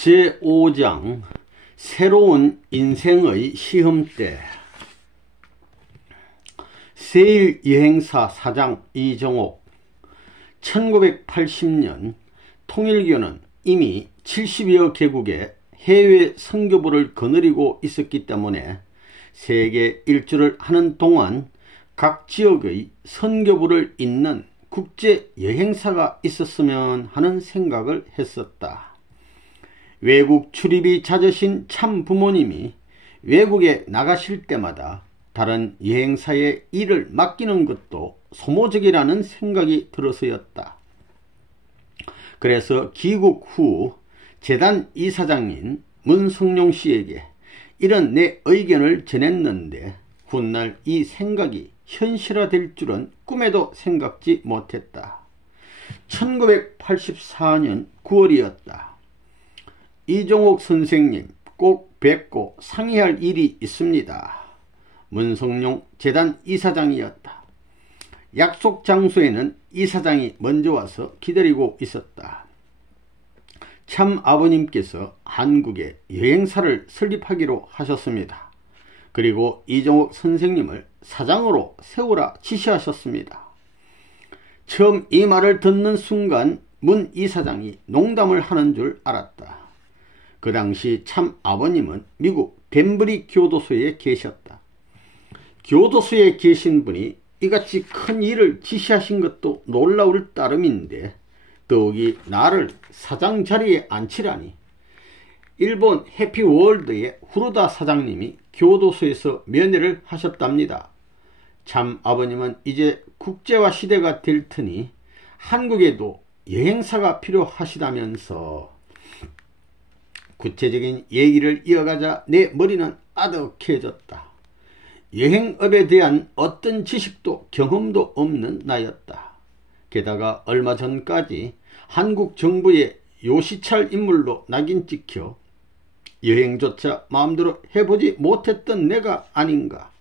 제5장 새로운 인생의 시험대. 세일여행사 사장 이정옥. 1980년 통일교는 이미 70여 개국의 해외 선교부를 거느리고 있었기 때문에 세계 일주를 하는 동안 각 지역의 선교부를 잇는 국제여행사가 있었으면 하는 생각을 했었다. 외국 출입이 잦으신 참 부모님이 외국에 나가실 때마다 다른 여행사에 일을 맡기는 것도 소모적이라는 생각이 들어서였다. 그래서 귀국 후 재단 이사장인 문성룡 씨에게 이런 내 의견을 전했는데 훗날 이 생각이 현실화될 줄은 꿈에도 생각지 못했다. 1984년 9월이었다. 이정옥 선생님, 꼭 뵙고 상의할 일이 있습니다. 문성룡 재단 이사장이었다. 약속 장소에는 이사장이 먼저 와서 기다리고 있었다. 참 아버님께서 한국에 여행사를 설립하기로 하셨습니다. 그리고 이정옥 선생님을 사장으로 세우라 지시하셨습니다. 처음 이 말을 듣는 순간 문 이사장이 농담을 하는 줄 알았다. 그 당시 참 아버님은 미국 덴버리 교도소에 계셨다. 교도소에 계신 분이 이같이 큰 일을 지시하신 것도 놀라울 따름인데 더욱이 나를 사장 자리에 앉히라니. 일본 해피월드의 후르다 사장님이 교도소에서 면회를 하셨답니다. 참 아버님은 이제 국제화 시대가 될 테니 한국에도 여행사가 필요하시다면서 구체적인 얘기를 이어가자 내 머리는 아득해졌다. 여행업에 대한 어떤 지식도 경험도 없는 나였다. 게다가 얼마 전까지 한국 정부의 요시찰 인물로 낙인 찍혀 여행조차 마음대로 해보지 못했던 내가 아닌가.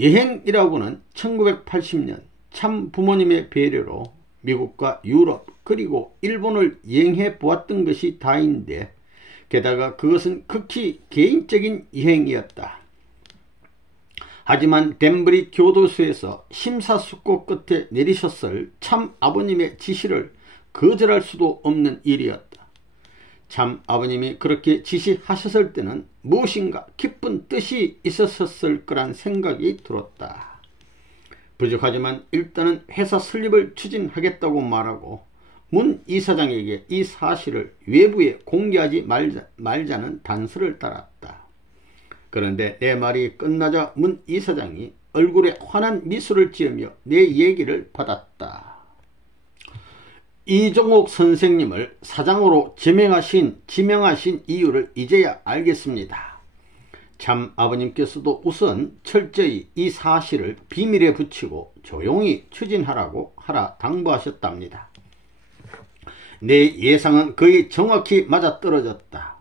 여행이라고는 1980년 참 부모님의 배려로 미국과 유럽 그리고 일본을 여행해 보았던 것이 다인데 게다가 그것은 극히 개인적인 여행이었다. 하지만 덴버리 교도소에서 심사숙고 끝에 내리셨을 참 아버님의 지시를 거절할 수도 없는 일이었다. 참 아버님이 그렇게 지시하셨을 때는 무엇인가 깊은 뜻이 있었을 거란 생각이 들었다. 부족하지만 일단은 회사 설립을 추진하겠다고 말하고 문 이사장에게 이 사실을 외부에 공개하지 말자는 단서를 달았다. 그런데 내 말이 끝나자 문 이사장이 얼굴에 환한 미소를 지으며 내 얘기를 받았다. 이정옥 선생님을 사장으로 지명하신 이유를 이제야 알겠습니다. 참 아버님께서도 우선 철저히 이 사실을 비밀에 붙이고 조용히 추진하라고 당부하셨답니다. 내 예상은 거의 정확히 맞아떨어졌다.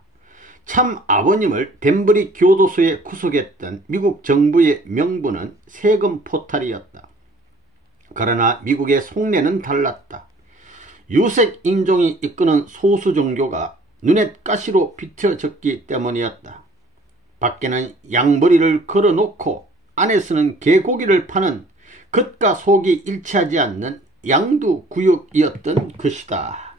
참 아버님을 덴버리 교도소에 구속했던 미국 정부의 명분은 세금 포탈이었다. 그러나 미국의 속내는 달랐다. 유색 인종이 이끄는 소수 종교가 눈에 가시로 비춰졌기 때문이었다. 밖에는 양머리를 걸어놓고 안에서는 개고기를 파는 겉과 속이 일치하지 않는 양두구역이었던 것이다.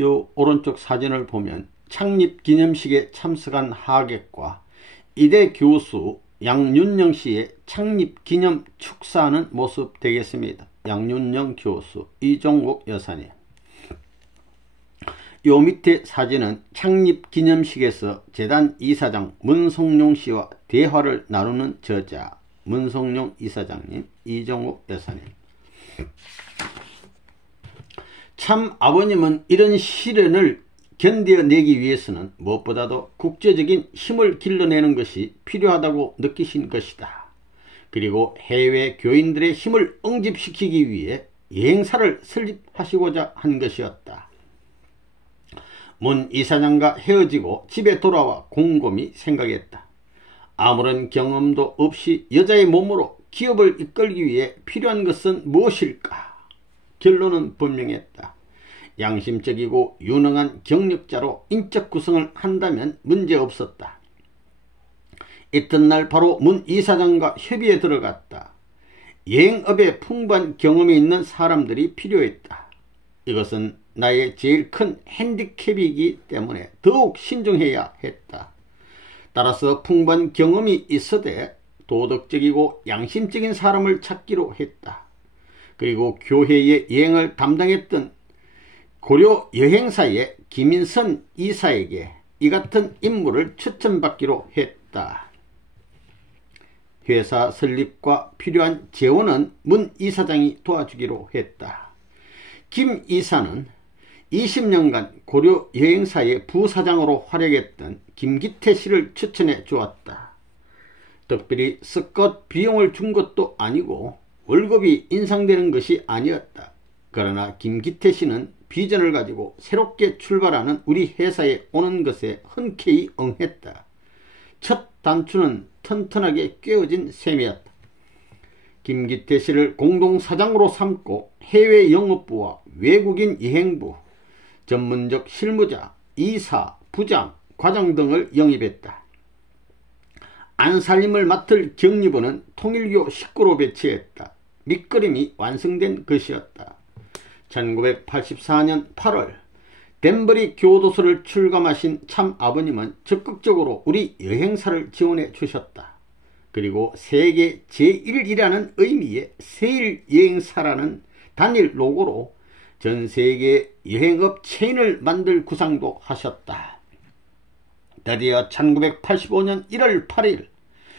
요 오른쪽 사진을 보면 창립기념식에 참석한 하객과 이대 교수 양윤영 씨의 창립기념 축사하는 모습 되겠습니다. 양윤영 교수, 이정옥 여사님. 요 밑에 사진은 창립기념식에서 재단 이사장 문성룡 씨와 대화를 나누는 저자 문성룡 이사장님, 이정옥 여사님. 참 아버님은 이런 시련을 견뎌내기 위해서는 무엇보다도 국제적인 힘을 길러내는 것이 필요하다고 느끼신 것이다. 그리고 해외 교인들의 힘을 응집시키기 위해 여행사를 설립하시고자 한 것이었다. 문 이사장과 헤어지고 집에 돌아와 곰곰이 생각했다. 아무런 경험도 없이 여자의 몸으로 기업을 이끌기 위해 필요한 것은 무엇일까? 결론은 분명했다. 양심적이고 유능한 경력자로 인적 구성을 한다면 문제없었다. 이튿날 바로 문 이사장과 협의에 들어갔다. 여행업에 풍부한 경험이 있는 사람들이 필요했다. 이것은 나의 제일 큰 핸디캡이기 때문에 더욱 신중해야 했다. 따라서 풍부한 경험이 있어도 도덕적이고 양심적인 사람을 찾기로 했다. 그리고 교회의 여행을 담당했던 고려 여행사의 김인선 이사에게 이 같은 인물을 추천받기로 했다. 회사 설립과 필요한 재원은 문 이사장이 도와주기로 했다. 김 이사는 20년간 고려 여행사의 부사장으로 활약했던 김기태 씨를 추천해 주었다. 특별히 스컷 비용을 준 것도 아니고 월급이 인상되는 것이 아니었다. 그러나 김기태 씨는 비전을 가지고 새롭게 출발하는 우리 회사에 오는 것에 흔쾌히 응했다. 첫 단추는 튼튼하게 꿰어진 셈이었다. 김기태 씨를 공동사장으로 삼고 해외 영업부와 외국인 여행부, 전문적 실무자, 이사, 부장, 과장 등을 영입했다. 안살림을 맡을 격리부는 통일교 식구로 배치했다. 밑그림이 완성된 것이었다. 1984년 8월 덴버리 교도소를 출감하신 참 아버님은 적극적으로 우리 여행사를 지원해 주셨다. 그리고 세계 제1이라는 의미의 세일 여행사라는 단일 로고로 전 세계 여행업 체인을 만들 구상도 하셨다. 드디어 1985년 1월 8일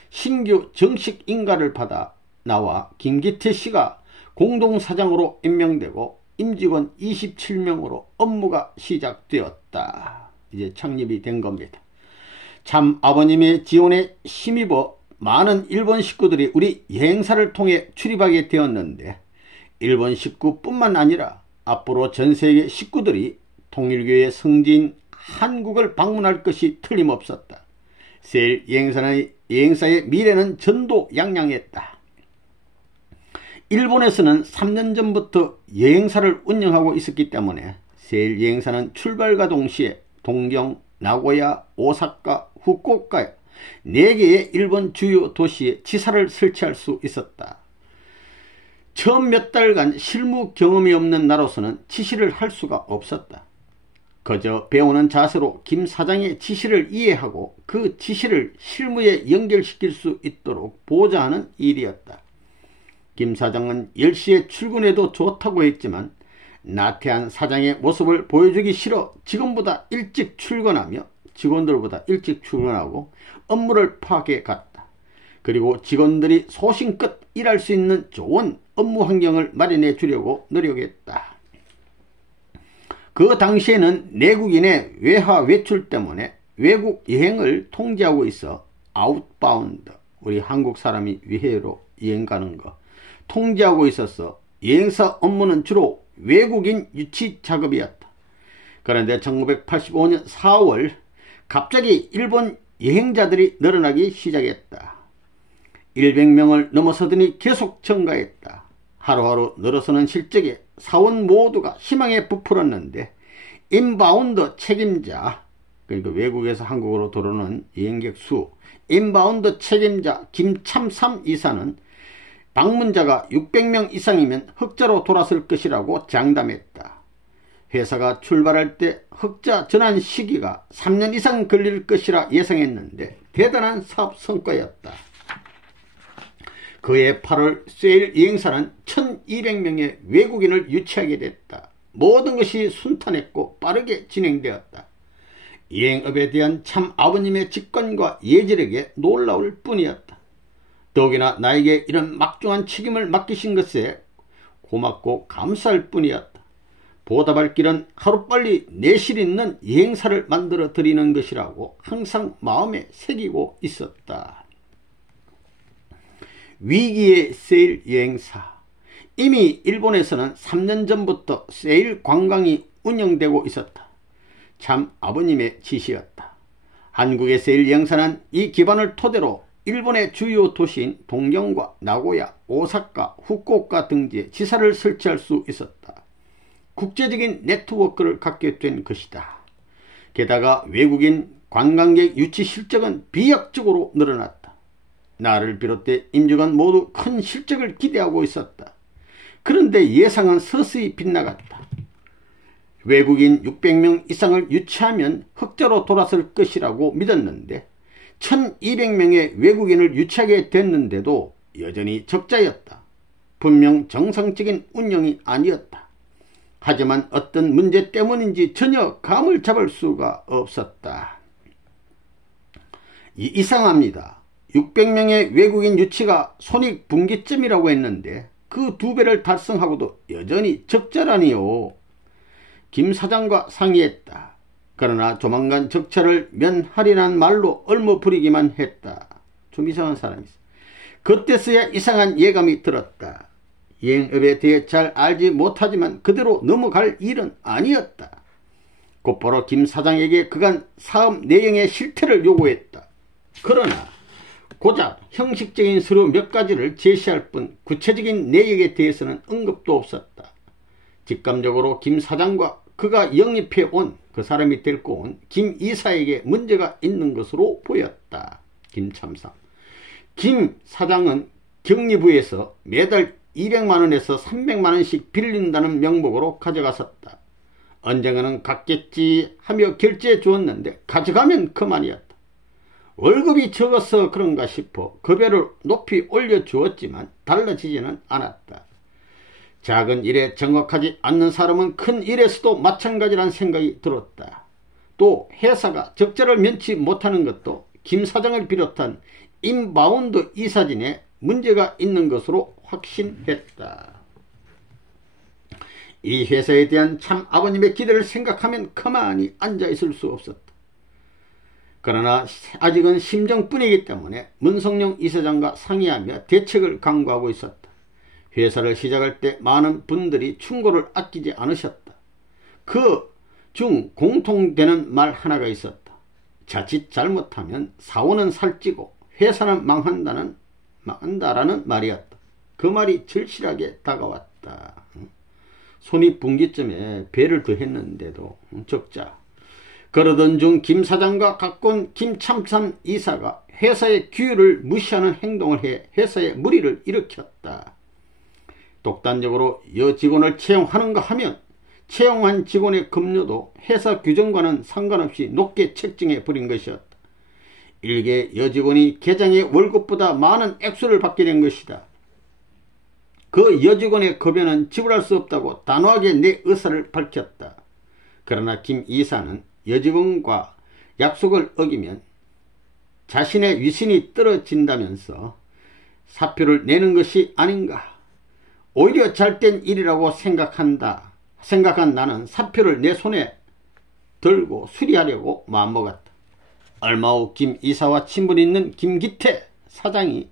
신규 정식 인가를 받아 나와 김기태 씨가 공동사장으로 임명되고 임직원 27명으로 업무가 시작되었다. 이제 창립이 된 겁니다. 참 아버님의 지원에 힘입어 많은 일본 식구들이 우리 여행사를 통해 출입하게 되었는데 일본 식구뿐만 아니라 앞으로 전세계 식구들이 통일교의 성지인 한국을 방문할 것이 틀림없었다. 세일 여행사의 미래는 전도양양했다. 일본에서는 3년 전부터 여행사를 운영하고 있었기 때문에 세일 여행사는 출발과 동시에 동경, 나고야, 오사카, 후쿠오카 4개의 일본 주요 도시에 지사를 설치할 수 있었다. 처음 몇 달간 실무 경험이 없는 나로서는 지시를 할 수가 없었다. 그저 배우는 자세로 김 사장의 지시를 이해하고 그 지시를 실무에 연결시킬 수 있도록 보좌하는 일이었다. 김 사장은 10시에 출근해도 좋다고 했지만 나태한 사장의 모습을 보여주기 싫어 직원보다 일찍 출근하며 직원들보다 일찍 출근하고 업무를 파악해 갔다. 그리고 직원들이 소신껏 일할 수 있는 좋은 업무 환경을 마련해 주려고 노력했다. 그 당시에는 내국인의 외화 외출 때문에 외국 여행을 통제하고 있어 아웃바운드, 우리 한국 사람이 외해로 여행 가는 거 통제하고 있어서 여행사 업무는 주로 외국인 유치 작업이었다. 그런데 1985년 4월 갑자기 일본 여행자들이 늘어나기 시작했다. 100명을 넘어서더니 계속 증가했다. 하루하루 늘어서는 실적에 사원 모두가 희망에 부풀었는데 인바운드 책임자, 그러니까 외국에서 한국으로 들어오는 여행객 수, 인바운드 책임자 김참삼 이사는 방문자가 600명 이상이면 흑자로 돌아설 것이라고 장담했다. 회사가 출발할 때 흑자 전환 시기가 3년 이상 걸릴 것이라 예상했는데 대단한 사업 성과였다. 그해 8월 세일 여행사는 1200명의 외국인을 유치하게 됐다. 모든 것이 순탄했고 빠르게 진행되었다. 여행업에 대한 참 아버님의 직관과 예지력에 놀라울 뿐이었다. 더욱이나 나에게 이런 막중한 책임을 맡기신 것에 고맙고 감사할 뿐이었다. 보답할 길은 하루빨리 내실 있는 여행사를 만들어 드리는 것이라고 항상 마음에 새기고 있었다. 위기의 세일 여행사. 이미 일본에서는 3년 전부터 세일 관광이 운영되고 있었다. 참 아버님의 지시였다. 한국의 세일 여행사는 이 기반을 토대로 일본의 주요 도시인 동경과 나고야, 오사카, 후쿠오카 등지에 지사를 설치할 수 있었다. 국제적인 네트워크를 갖게 된 것이다. 게다가 외국인 관광객 유치 실적은 비약적으로 늘어났다. 나를 비롯해 임직원 모두 큰 실적을 기대하고 있었다. 그런데 예상은 서서히 빗나갔다. 외국인 600명 이상을 유치하면 흑자로 돌아설 것이라고 믿었는데 1200명의 외국인을 유치하게 됐는데도 여전히 적자였다. 분명 정상적인 운영이 아니었다. 하지만 어떤 문제 때문인지 전혀 감을 잡을 수가 없었다. 이상합니다. 600명의 외국인 유치가 손익분기점이라고 했는데 그 2배를 달성하고도 여전히 적자라니요. 김 사장과 상의했다. 그러나 조만간 적자를 면하리란 말로 얼머부리기만 했다. 좀 이상한 사람이 있어. 그때서야 이상한 예감이 들었다. 여행업에 대해 잘 알지 못하지만 그대로 넘어갈 일은 아니었다. 곧바로 김 사장에게 그간 사업 내용의 실태를 요구했다. 그러나 고작 형식적인 서류 몇 가지를 제시할 뿐 구체적인 내역에 대해서는 언급도 없었다. 직감적으로 김 사장과 그가 영입해온 그 사람이 데리고 온 김 이사에게 문제가 있는 것으로 보였다. 김참사. 김 사장은 격리부에서 매달 200만원에서 300만원씩 빌린다는 명목으로 가져갔었다. 언젠가는 갚겠지 하며 결제해 주었는데 가져가면 그만이었다. 월급이 적어서 그런가 싶어 급여를 높이 올려주었지만 달라지지는 않았다. 작은 일에 정확하지 않는 사람은 큰 일에서도 마찬가지란 생각이 들었다. 또 회사가 적자를 면치 못하는 것도 김 사장을 비롯한 인바운드 이사진에 문제가 있는 것으로 확신했다. 이 회사에 대한 참 아버님의 기대를 생각하면 가만히 앉아있을 수 없었다. 그러나 아직은 심정뿐이기 때문에 문성룡 이사장과 상의하며 대책을 강구하고 있었다. 회사를 시작할 때 많은 분들이 충고를 아끼지 않으셨다. 그 중 공통되는 말 하나가 있었다. 자칫 잘못하면 사원은 살찌고 회사는 망한다라는 말이었다. 그 말이 절실하게 다가왔다. 손익분기점에 배를 더했는데도 적자. 그러던 중 김 사장과 가까운 김참삼 이사가 회사의 규율을 무시하는 행동을 해 회사에 무리를 일으켰다. 독단적으로 여직원을 채용하는가 하면 채용한 직원의 급료도 회사 규정과는 상관없이 높게 책정해 버린 것이었다. 일개 여직원이 계장의 월급보다 많은 액수를 받게 된 것이다. 그 여직원의 급여는 지불할 수 없다고 단호하게 내 의사를 밝혔다. 그러나 김 이사는 여직원과 약속을 어기면 자신의 위신이 떨어진다면서 사표를 내는 것이 아닌가. 오히려 잘된 일이라고 생각한 나는 사표를 내 손에 들고 수리하려고 마음먹었다. 얼마 후 김 이사와 친분이 있는 김기태 사장이나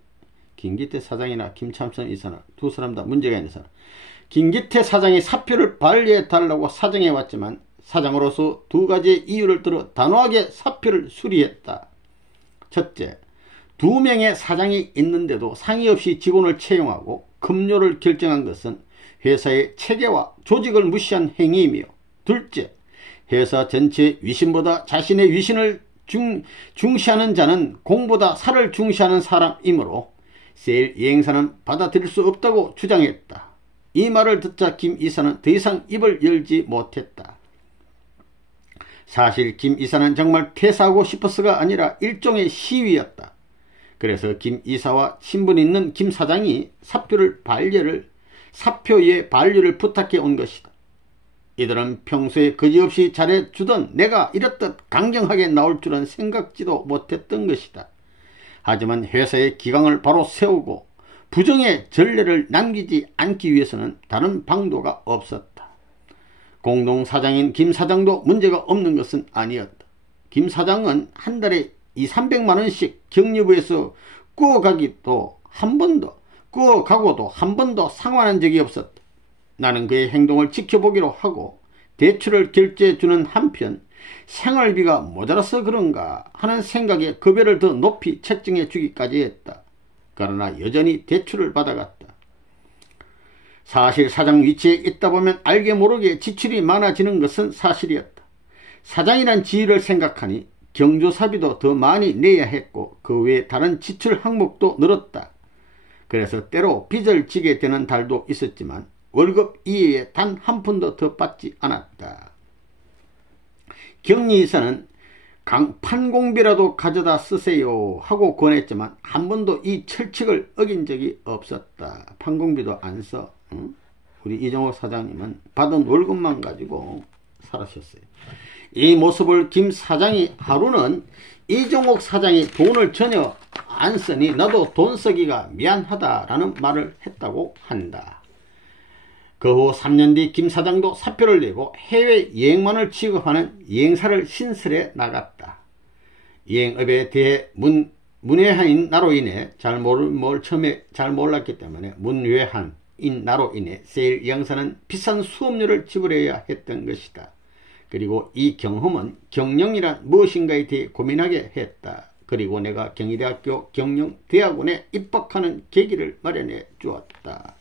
김참선 이사나 두 사람 다 문제가 있는 사람. 김기태 사장이 사표를 반려해 달라고 사정해 왔지만 사장으로서 2가지의 이유를 들어 단호하게 사표를 수리했다. 첫째, 2명의 사장이 있는데도 상의 없이 직원을 채용하고 급료를 결정한 것은 회사의 체계와 조직을 무시한 행위이며, 둘째, 회사 전체의 위신보다 자신의 위신을 중시하는 자는 공보다 사를 중시하는 사람이므로 세일 이행사는 받아들일 수 없다고 주장했다. 이 말을 듣자 김 이사는 더 이상 입을 열지 못했다. 사실 김 이사는 정말 퇴사하고 싶어서가 아니라 일종의 시위였다. 그래서 김 이사와 친분 있는 김 사장이 사표의 반려를 부탁해 온 것이다. 이들은 평소에 거지없이 잘해주던 내가 이렇듯 강경하게 나올 줄은 생각지도 못했던 것이다. 하지만 회사의 기강을 바로 세우고 부정의 전례를 남기지 않기 위해서는 다른 방도가 없었다. 공동사장인 김 사장도 문제가 없는 것은 아니었다. 김 사장은 한 달에 200~300만원씩 격리부에서 구워가고도 한 번도 상환한 적이 없었다. 나는 그의 행동을 지켜보기로 하고 대출을 결제해주는 한편 생활비가 모자라서 그런가 하는 생각에 급여를 더 높이 책정해 주기까지 했다. 그러나 여전히 대출을 받아갔다. 사실 사장 위치에 있다 보면 알게 모르게 지출이 많아지는 것은 사실이었다. 사장이란 지위를 생각하니 경조사비도 더 많이 내야 했고 그 외에 다른 지출 항목도 늘었다. 그래서 때로 빚을 지게 되는 달도 있었지만 월급 이외에 단 한 푼도 더 받지 않았다. 경리이사는 판공비라도 가져다 쓰세요 하고 권했지만 한 번도 이 철칙을 어긴 적이 없었다. 판공비도 안 써. 응? 우리 이종옥 사장님은 받은 월급만 가지고 살았었어요. 이 모습을 김 사장이 하루는 이종옥 사장이 돈을 전혀 안 쓰니 나도 돈 쓰기가 미안하다라는 말을 했다고 한다. 그 후 3년 뒤 김 사장도 사표를 내고 해외여행만을 취급하는 여행사를 신설해 나갔다. 여행업에 대해 문외한인 나로 인해 처음에 잘 몰랐기 때문에 문외한인 나로 인해 세일 여행사는 비싼 수업료를 지불해야 했던 것이다. 그리고 이 경험은 경영이란 무엇인가에 대해 고민하게 했다. 그리고 내가 경희대학교 경영대학원에 입학하는 계기를 마련해 주었다.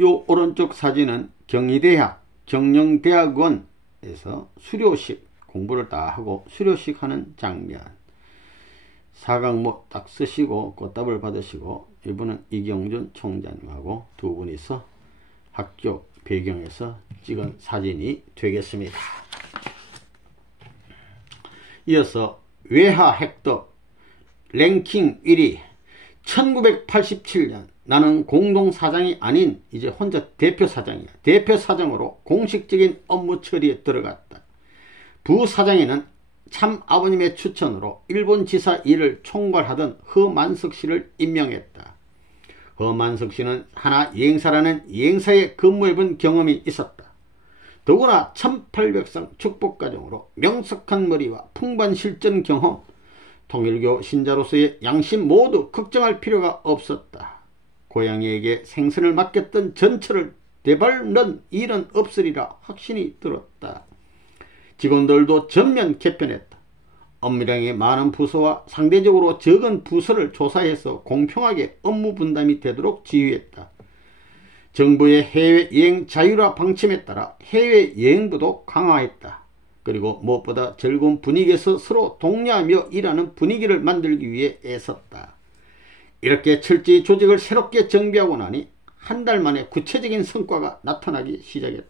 요 오른쪽 사진은 경희대학 경영대학원에서 수료식 공부를 다 하고 수료식 하는 장면. 4강모 딱 쓰시고 꽃답을 받으시고 이분은 이경준 총장님하고 두 분이서 학교 배경에서 찍은 사진이 되겠습니다. 이어서 외화 획득 랭킹 1위 1987년 나는 공동사장이 아닌 이제 혼자 대표사장이야. 대표사장으로 공식적인 업무 처리에 들어갔다. 부사장에는 참 아버님의 추천으로 일본 지사 일을 총괄하던 허만석 씨를 임명했다. 허만석 씨는 하나 여행사라는 여행사에 근무해본 경험이 있었다. 더구나 1800상 축복가정으로 명석한 머리와 풍부한 실전 경험, 통일교 신자로서의 양심 모두 걱정할 필요가 없었다. 고양이에게 생선을 맡겼던 전철을 되밟는 일은 없으리라 확신이 들었다. 직원들도 전면 개편했다. 업무량이 많은 부서와 상대적으로 적은 부서를 조사해서 공평하게 업무 분담이 되도록 지휘했다. 정부의 해외여행 자율화 방침에 따라 해외여행부도 강화했다. 그리고 무엇보다 즐거운 분위기에서 서로 독려하며 일하는 분위기를 만들기 위해 애썼다. 이렇게 철저히 조직을 새롭게 정비하고 나니 한 달 만에 구체적인 성과가 나타나기 시작했다.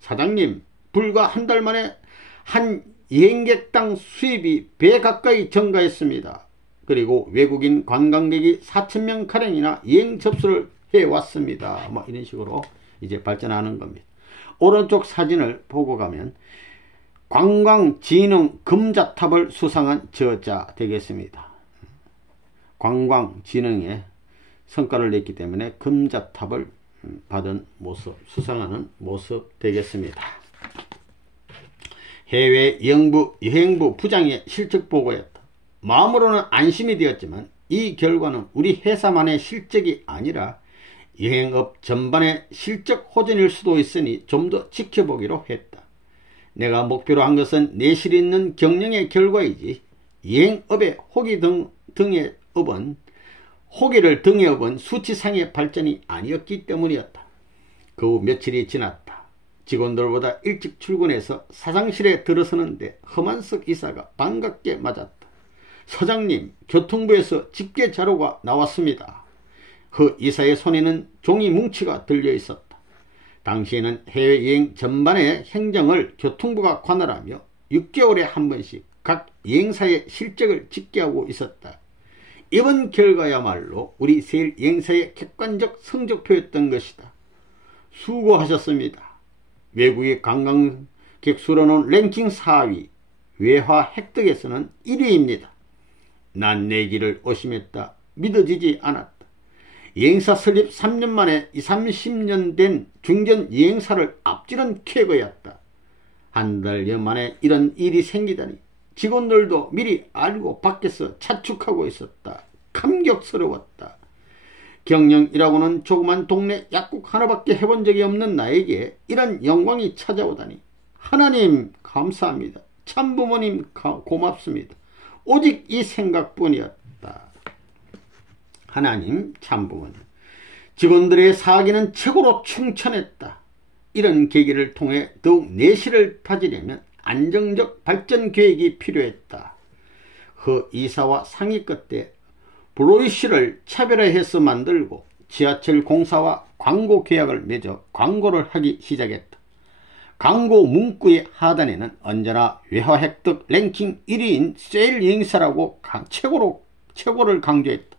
사장님, 불과 한 달 만에 한 여행객당 수입이 배 가까이 증가했습니다. 그리고 외국인 관광객이 4,000명가량이나 여행 접수를 해왔습니다. 뭐 이런 식으로 이제 발전하는 겁니다. 오른쪽 사진을 보고 가면 관광진흥 금자탑을 수상한 저자 되겠습니다. 관광진흥에 성과를 냈기 때문에 금자탑을 받은 모습, 수상하는 모습 되겠습니다. 해외 여행부 부장의 실적 보고였다. 마음으로는 안심이 되었지만 이 결과는 우리 회사만의 실적이 아니라 여행업 전반의 실적 호전일 수도 있으니 좀 더 지켜보기로 했다. 내가 목표로 한 것은 내실 있는 경영의 결과이지 여행업의 호기를 등에 업은 수치상의 발전이 아니었기 때문이었다. 그 후 며칠이 지났다. 직원들보다 일찍 출근해서 사장실에 들어서는데 허만석 이사가 반갑게 맞았다. 서장님, 교통부에서 집계 자료가 나왔습니다. 그 이사의 손에는 종이 뭉치가 들려 있었다. 당시에는 해외여행 전반의 행정을 교통부가 관할하며 6개월에 한 번씩 각 여행사의 실적을 집계하고 있었다. 이번 결과야말로 우리 세일 여행사의 객관적 성적표였던 것이다. 수고하셨습니다. 외국의 관광객 수로는 랭킹 4위, 외화 획득에서는 1위입니다. 난 내 길을 오심했다. 믿어지지 않았다. 여행사 설립 3년 만에 30년 된 중견 여행사를 앞지른 쾌거였다. 한 달여 만에 이런 일이 생기다니 직원들도 미리 알고 밖에서 자축하고 있었다. 감격스러웠다. 경영이라고는 조그만 동네 약국 하나밖에 해본 적이 없는 나에게 이런 영광이 찾아오다니 하나님 감사합니다. 참부모님 고맙습니다. 오직 이 생각뿐이었다. 하나님 참부모님, 직원들의 사기는 최고로 충천했다. 이런 계기를 통해 더욱 내실을 다지려면 안정적 발전 계획이 필요했다. 허 이사와 상의 끝에 블로이시를 차별화해서 만들고 지하철 공사와 광고 계약을 맺어 광고를 하기 시작했다. 광고 문구의 하단에는 언제나 외화 획득 랭킹 1위인 세일 여행사라고 최고를 강조했다.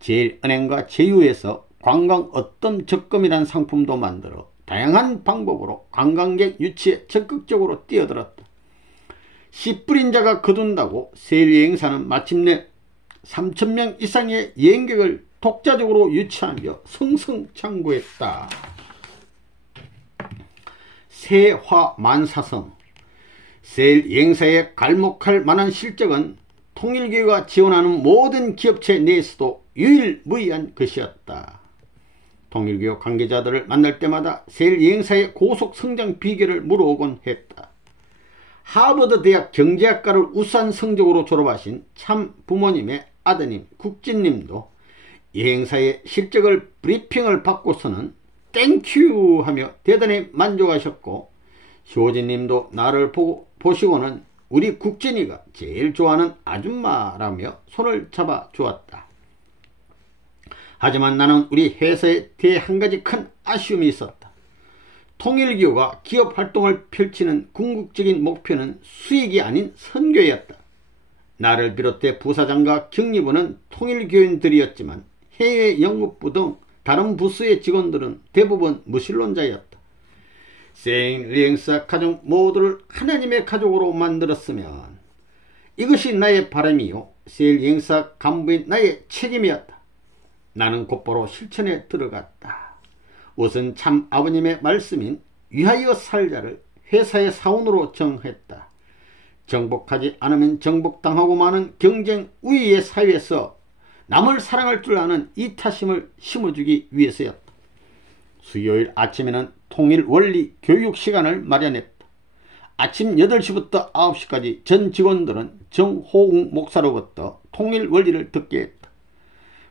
제일은행과 제휴해서 관광 어떤 적금이란 상품도 만들어 다양한 방법으로 관광객 유치에 적극적으로 뛰어들었다. 씨 뿌린 자가 거둔다고 세일 여행사는 마침내 3,000명 이상의 여행객을 독자적으로 유치하며 승승장구했다. 세화만사성. 세일 여행사에 갈목할 만한 실적은 통일교회가 지원하는 모든 기업체 내에서도 유일무이한 것이었다. 통일교회 관계자들을 만날 때마다 세일 여행사의 고속 성장 비결을 물어오곤 했다. 하버드 대학 경제학과를 우수한 성적으로 졸업하신 참 부모님의 아드님 국진님도 여행사의 실적을 브리핑을 받고서는 땡큐 하며 대단히 만족하셨고, 효진님도 나를 보시고는 우리 국진이가 제일 좋아하는 아줌마라며 손을 잡아 주었다. 하지만 나는 우리 회사에 대해 한 가지 큰 아쉬움이 있었다. 통일교가 기업 활동을 펼치는 궁극적인 목표는 수익이 아닌 선교였다. 나를 비롯해 부사장과 경리부는 통일교인들이었지만 해외 영업부 등 다른 부서의 직원들은 대부분 무신론자였다. 세일 여행사 가족 모두를 하나님의 가족으로 만들었으면 이것이 나의 바람이요 세일 여행사 간부인 나의 책임이었다. 나는 곧바로 실천에 들어갔다. 우선 참 아버님의 말씀인 위하여 살자를 회사의 사원으로 정했다. 정복하지 않으면 정복당하고 마는 경쟁 우위의 사회에서 남을 사랑할 줄 아는 이타심을 심어주기 위해서였다. 수요일 아침에는 통일 원리 교육 시간을 마련했다. 아침 8시부터 9시까지 전 직원들은 정호웅 목사로부터 통일 원리를 듣게 했다.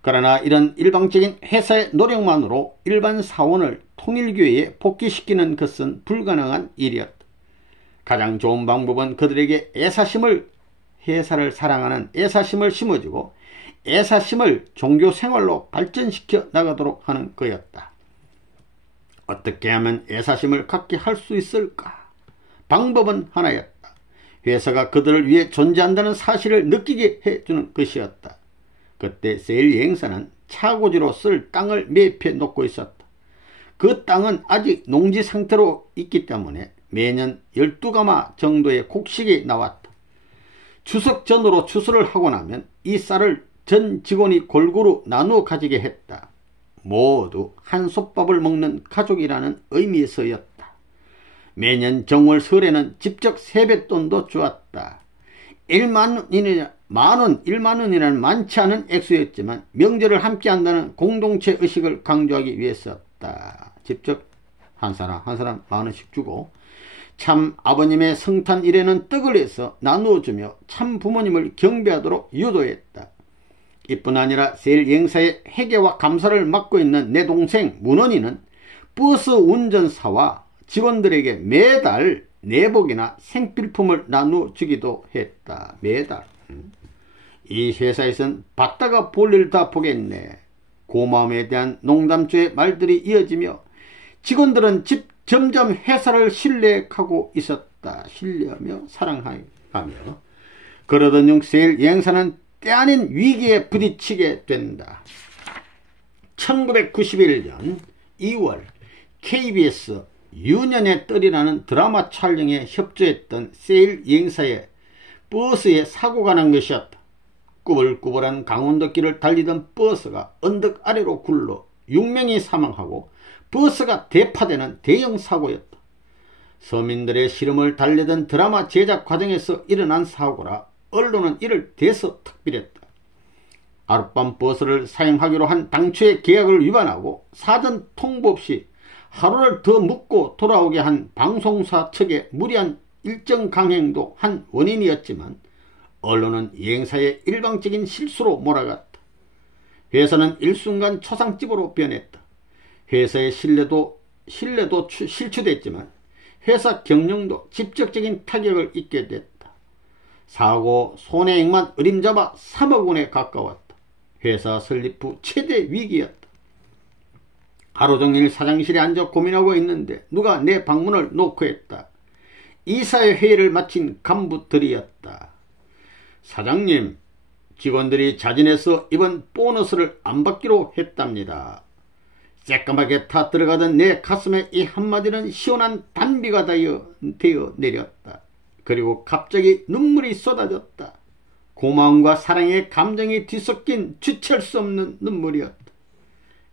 그러나 이런 일방적인 회사의 노력만으로 일반 사원을 통일교회에 복귀시키는 것은 불가능한 일이었다. 가장 좋은 방법은 그들에게 회사를 사랑하는 애사심을 심어주고 애사심을 종교생활로 발전시켜 나가도록 하는 거였다. 어떻게 하면 애사심을 갖게 할 수 있을까? 방법은 하나였다. 회사가 그들을 위해 존재한다는 사실을 느끼게 해주는 것이었다. 그때 세일 여행사는 차고지로 쓸 땅을 매입해 놓고 있었다. 그 땅은 아직 농지 상태로 있기 때문에 매년 12가마 정도의 곡식이 나왔다. 추석 전으로 추수를 하고 나면 이 쌀을 전 직원이 골고루 나누어 가지게 했다. 모두 한솥밥을 먹는 가족이라는 의미에서였다. 매년 정월 설에는 직접 세뱃돈도 주었다. 1만 원이라는 많지 않은 액수였지만 명절을 함께 한다는 공동체 의식을 강조하기 위해서였다. 직접 한 사람 한 사람 10,000원씩 주고 참 아버님의 성탄일에는 떡을 해서 나누어주며 참 부모님을 경배하도록 유도했다. 이뿐 아니라 세일 여행사의 회계와 감사를 맡고 있는 내 동생 문원이는 버스 운전사와 직원들에게 매달 내복이나 생필품을 나눠주기도 했다. 매달. 이 회사에선 받다가 볼일 다 보겠네. 고마움에 대한 농담조의 말들이 이어지며 직원들은 점점 회사를 신뢰하고 있었다. 신뢰하며 사랑하며. 그러던 중 세일 여행사는 때 아닌 위기에 부딪히게 된다. 1991년 2월 KBS 유년의 떨이라는 드라마 촬영에 협조했던 세일 여행사의 버스에 사고가 난 것이었다. 꾸불꾸불한 강원도길을 달리던 버스가 언덕 아래로 굴러 6명이 사망하고 버스가 대파되는 대형 사고였다. 서민들의 시름을 달래던 드라마 제작 과정에서 일어난 사고라 언론은 이를 대서특필했다. 하룻밤 버스를 사용하기로 한 당초의 계약을 위반하고 사전 통보 없이 하루를 더 묵고 돌아오게 한 방송사 측의 무리한 일정 강행도 한 원인이었지만 언론은 여행사의 일방적인 실수로 몰아갔다. 회사는 일순간 초상집으로 변했다. 회사의 신뢰도 실추됐지만 회사 경영도 직접적인 타격을 입게 됐다. 사고 손해액만 어림잡아 3억 원에 가까웠다. 회사 설립 후 최대 위기였다. 하루 종일 사장실에 앉아 고민하고 있는데 누가 내 방문을 노크했다. 이사회 회의를 마친 간부들이었다. 사장님, 직원들이 자진해서 이번 보너스를 안 받기로 했답니다. 새까맣게 타 들어가던 내 가슴에 이 한마디는 시원한 단비가 되어 내렸다. 그리고 갑자기 눈물이 쏟아졌다. 고마움과 사랑의 감정이 뒤섞인 주체할 수 없는 눈물이었다.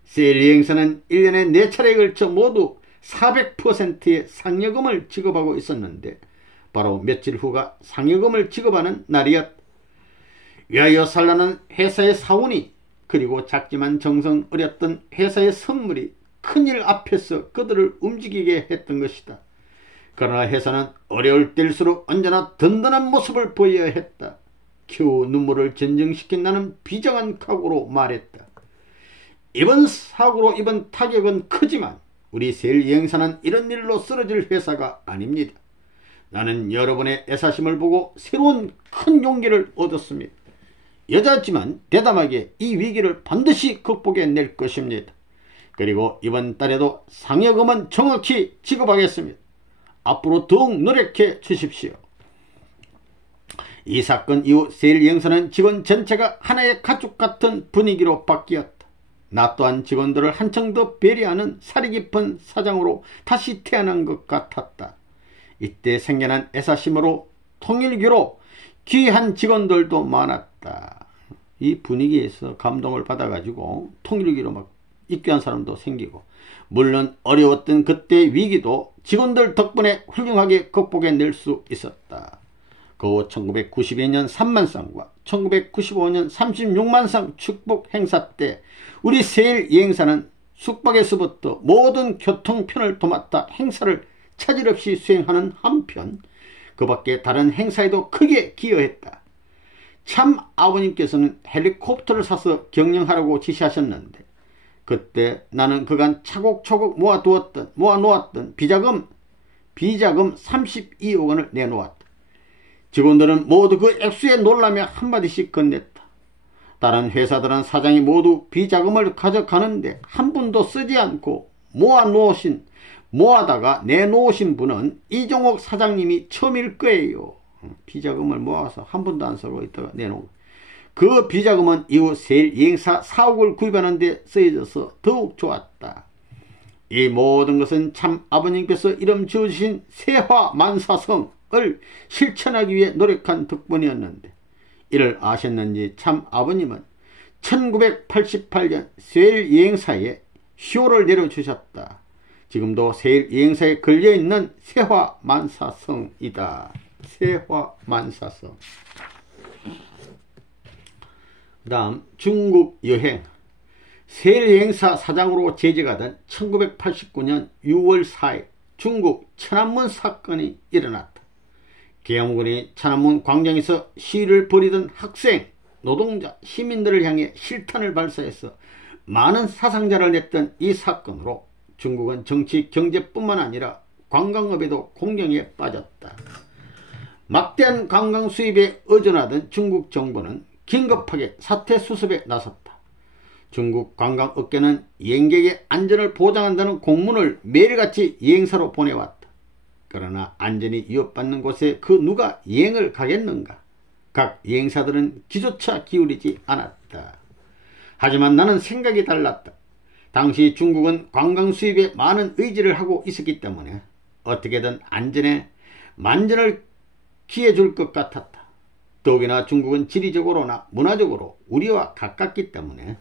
세일 이행사는 1년에 4차례에 걸쳐 모두 400%의 상여금을 지급하고 있었는데 바로 며칠 후가 상여금을 지급하는 날이었다. 위하여 살라는 회사의 사원이 그리고 작지만 정성 어렸던 회사의 선물이 큰일 앞에서 그들을 움직이게 했던 것이다. 그러나 회사는 어려울 때일수록 언제나 든든한 모습을 보여야 했다. 겨우 눈물을 진정시킨 나는 비장한 각오로 말했다. 이번 사고로 입은 타격은 크지만 우리 세일 이행사는 이런 일로 쓰러질 회사가 아닙니다. 나는 여러분의 애사심을 보고 새로운 큰 용기를 얻었습니다. 여자지만 대담하게 이 위기를 반드시 극복해낼 것입니다. 그리고 이번 달에도 상여금은 정확히 지급하겠습니다. 앞으로 더욱 노력해 주십시오. 이 사건 이후 세일 이행사는 직원 전체가 하나의 가족 같은 분위기로 바뀌었다. 나 또한 직원들을 한층 더 배려하는 사리 깊은 사장으로 다시 태어난 것 같았다. 이때 생겨난 애사심으로 통일교로 귀한 직원들도 많았다. 이 분위기에서 감동을 받아가지고 통일교로 막 입교한 사람도 생기고, 물론 어려웠던 그때의 위기도 직원들 덕분에 훌륭하게 극복해낼 수 있었다. 그 후 1992년 3만쌍과 1995년 36만쌍 축복 행사 때 우리 세일 이행사는 숙박에서부터 모든 교통편을 도맡아 행사를 차질 없이 수행하는 한편 그 밖에 다른 행사에도 크게 기여했다. 참 아버님께서는 헬리콥터를 사서 경영하라고 지시하셨는데 그때 나는 그간 차곡차곡 모아놓았던 비자금 32억 원을 내놓았다. 직원들은 모두 그 액수에 놀라며 한마디씩 건넸다. 다른 회사들은 사장이 모두 비자금을 가져가는데 한 푼도 쓰지 않고 모아다가 내놓으신 분은 이종옥 사장님이 처음일 거예요. 비자금을 모아서 한 푼도 안 쓰고 있다가 내놓은 그 비자금은 이후 세일 이행사 사옥을 구입하는 데 쓰여져서 더욱 좋았다. 이 모든 것은 참 아버님께서 이름 지어주신 세화만사성을 실천하기 위해 노력한 덕분이었는데 이를 아셨는지 참 아버님은 1988년 세일 이행사에 효를 내려주셨다. 지금도 세일 이행사에 걸려있는 세화만사성이다. 세화만사성. 그 다음 중국 여행. 세일 이행사 사장으로 재직하던 1989년 6월 4일 중국 천안문 사건이 일어났다. 계엄군이 천안문 광장에서 시위를 벌이던 학생, 노동자, 시민들을 향해 실탄을 발사해서 많은 사상자를 냈던 이 사건으로 중국은 정치, 경제뿐만 아니라 관광업에도 공경에 빠졌다. 막대한 관광 수입에 의존하던 중국 정부는 긴급하게 사태 수습에 나섰다. 중국 관광업계는 여행객의 안전을 보장한다는 공문을 매일같이 여행사로 보내왔다. 그러나 안전이 위협받는 곳에 그 누가 여행을 가겠는가? 각 여행사들은 귀조차 기울이지 않았다. 하지만 나는 생각이 달랐다. 당시 중국은 관광 수입에 많은 의지를 하고 있었기 때문에 어떻게든 안전에 만전을 기해줄 것 같았다. 더욱이나 중국은 지리적으로나 문화적으로 우리와 가깝기 때문에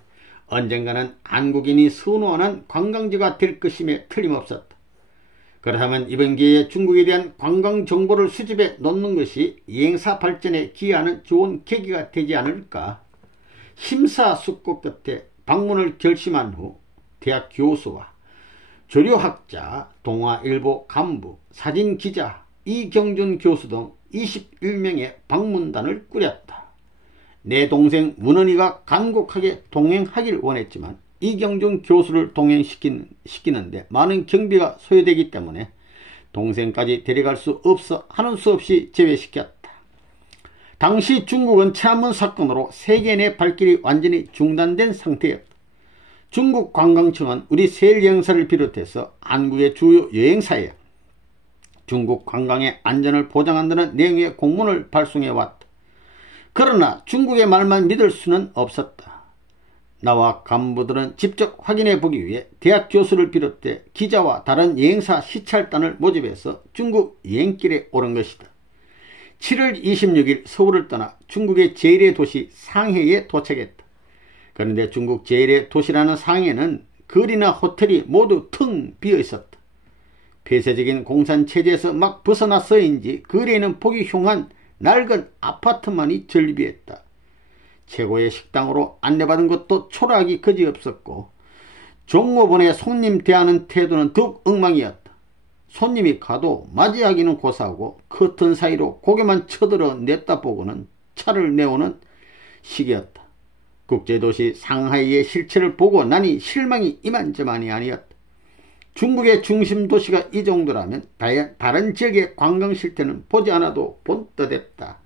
언젠가는 한국인이 선호하는 관광지가 될 것임에 틀림없었다. 그렇다면 이번 기회에 중국에 대한 관광 정보를 수집해 놓는 것이 여행사 발전에 기여하는 좋은 계기가 되지 않을까? 심사숙고 끝에 방문을 결심한 후 대학 교수와 조류학자, 동아일보 간부, 사진기자, 이경준 교수 등 21명의 방문단을 꾸렸다. 내 동생 문헌이가 간곡하게 동행하길 원했지만 이경준 교수를 동행시키는데 많은 경비가 소요되기 때문에 동생까지 데려갈 수 없어 하는 수 없이 제외시켰다. 당시 중국은 천안문 사건으로 세계 내 발길이 완전히 중단된 상태였다. 중국 관광청은 우리 세일 여행사를 비롯해서 한국의 주요 여행사에 중국 관광의 안전을 보장한다는 내용의 공문을 발송해왔다. 그러나 중국의 말만 믿을 수는 없었다. 나와 간부들은 직접 확인해 보기 위해 대학 교수를 비롯해 기자와 다른 여행사 시찰단을 모집해서 중국 여행길에 오른 것이다. 7월 26일 서울을 떠나 중국의 제1의 도시 상해에 도착했다. 그런데 중국 제1의 도시라는 상해는 거리나 호텔이 모두 텅 비어 있었다. 폐쇄적인 공산체제에서 막 벗어나서인지 거리에는 보기 흉한 낡은 아파트만이 절비했다. 최고의 식당으로 안내받은 것도 초라하기 그지없었고 종업원의 손님 대하는 태도는 더욱 엉망이었다. 손님이 가도 맞이하기는 고사하고 커튼 사이로 고개만 쳐들어 냈다보고는 차를 내오는 시기였다. 국제도시 상하이의 실체를 보고 나니 실망이 이만저만이 아니었다. 중국의 중심 도시가 이 정도라면 다른 지역의 관광 실태는 보지 않아도 본떠됐다.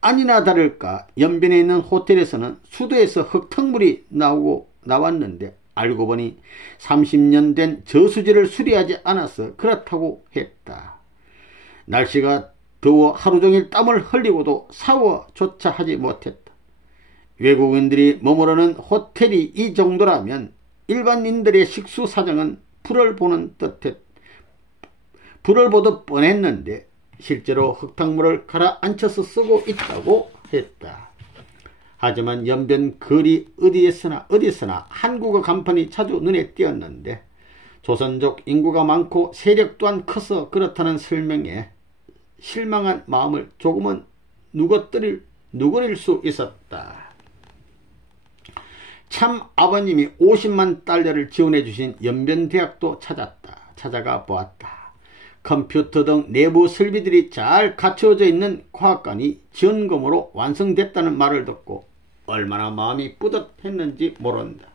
아니나 다를까 연변에 있는 호텔에서는 수도에서 흙탕물이 나왔는데 알고 보니 30년 된 저수지를 수리하지 않아서 그렇다고 했다. 날씨가 더워 하루 종일 땀을 흘리고도 샤워조차 하지 못했다. 외국인들이 머무르는 호텔이 이 정도라면 일반인들의 식수 사정은 불을 보듯 뻔했는데 실제로 흙탕물을 가라앉혀서 쓰고 있다고 했다. 하지만 연변 거리 어디서나 한국어 간판이 자주 눈에 띄었는데 조선족 인구가 많고 세력 또한 커서 그렇다는 설명에 실망한 마음을 조금은 누그릴 수 있었다. 참 아버님이 50만 달러를 지원해 주신 연변대학도 찾아가 보았다. 컴퓨터 등 내부 설비들이 잘 갖춰져 있는 과학관이 지원금으로 완성됐다는 말을 듣고 얼마나 마음이 뿌듯했는지 모른다.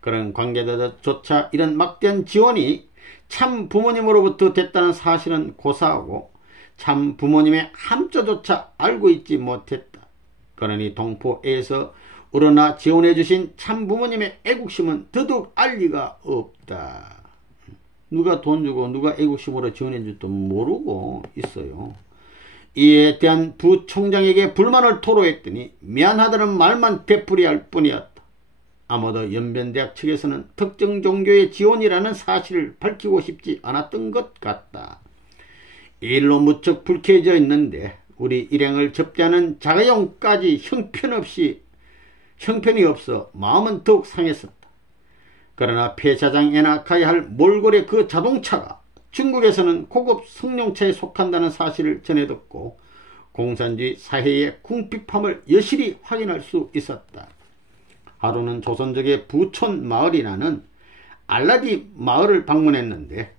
그런 관계자조차 이런 막대한 지원이 참 부모님으로부터 됐다는 사실은 고사하고 참 부모님의 함자조차 알고 있지 못했다. 그러니 동포에서 우러나 지원해 주신 참 부모님의 애국심은 더더욱 알 리가 없다. 누가 돈 주고 누가 애국심으로 지원해 줄지도 모르고 있어요. 이에 대한 부총장에게 불만을 토로했더니 미안하다는 말만 되풀이할 뿐이었다. 아마도 연변대학 측에서는 특정 종교의 지원이라는 사실을 밝히고 싶지 않았던 것 같다. 일로 무척 불쾌해져 있는데 우리 일행을 접대하는 자가용까지 형편이 없어 마음은 더욱 상했었다. 그러나 폐차장에나 가야 할 몰골의 그 자동차가 중국에서는 고급 승용차에 속한다는 사실을 전해 듣고 공산주의 사회의 궁핍함을 여실히 확인할 수 있었다. 하루는 조선족의 부촌 마을이라는 알라디 마을을 방문했는데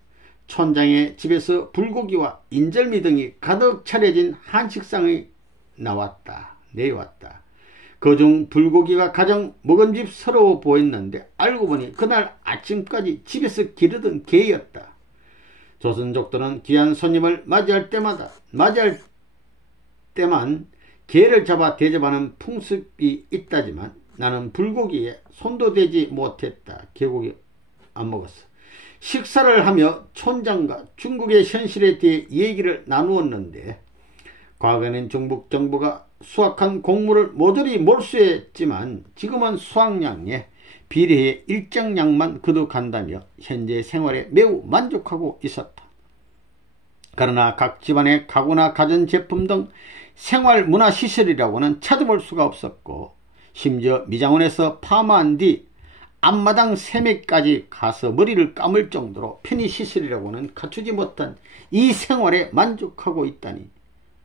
촌장의 집에서 불고기와 인절미 등이 가득 차려진 한식상이 내려왔다. 그중 불고기가 가장 먹음직스러워 보였는데 알고 보니 그날 아침까지 집에서 기르던 개였다. 조선족들은 귀한 손님을 맞이할 때만 개를 잡아 대접하는 풍습이 있다지만 나는 불고기에 손도 대지 못했다. 개고기 안 먹었어. 식사를 하며 촌장과 중국의 현실에 대해 얘기를 나누었는데 과거에는 중국 정부가 수확한 곡물을 모조리 몰수했지만 지금은 수확량에 비례해 일정량만 거두간다며 현재 생활에 매우 만족하고 있었다. 그러나 각 집안의 가구나 가전제품 등 생활문화시설이라고는 찾아볼 수가 없었고 심지어 미장원에서 파마한 뒤 앞마당 세매까지 가서 머리를 감을 정도로 편의시설이라고는 갖추지 못한 이 생활에 만족하고 있다니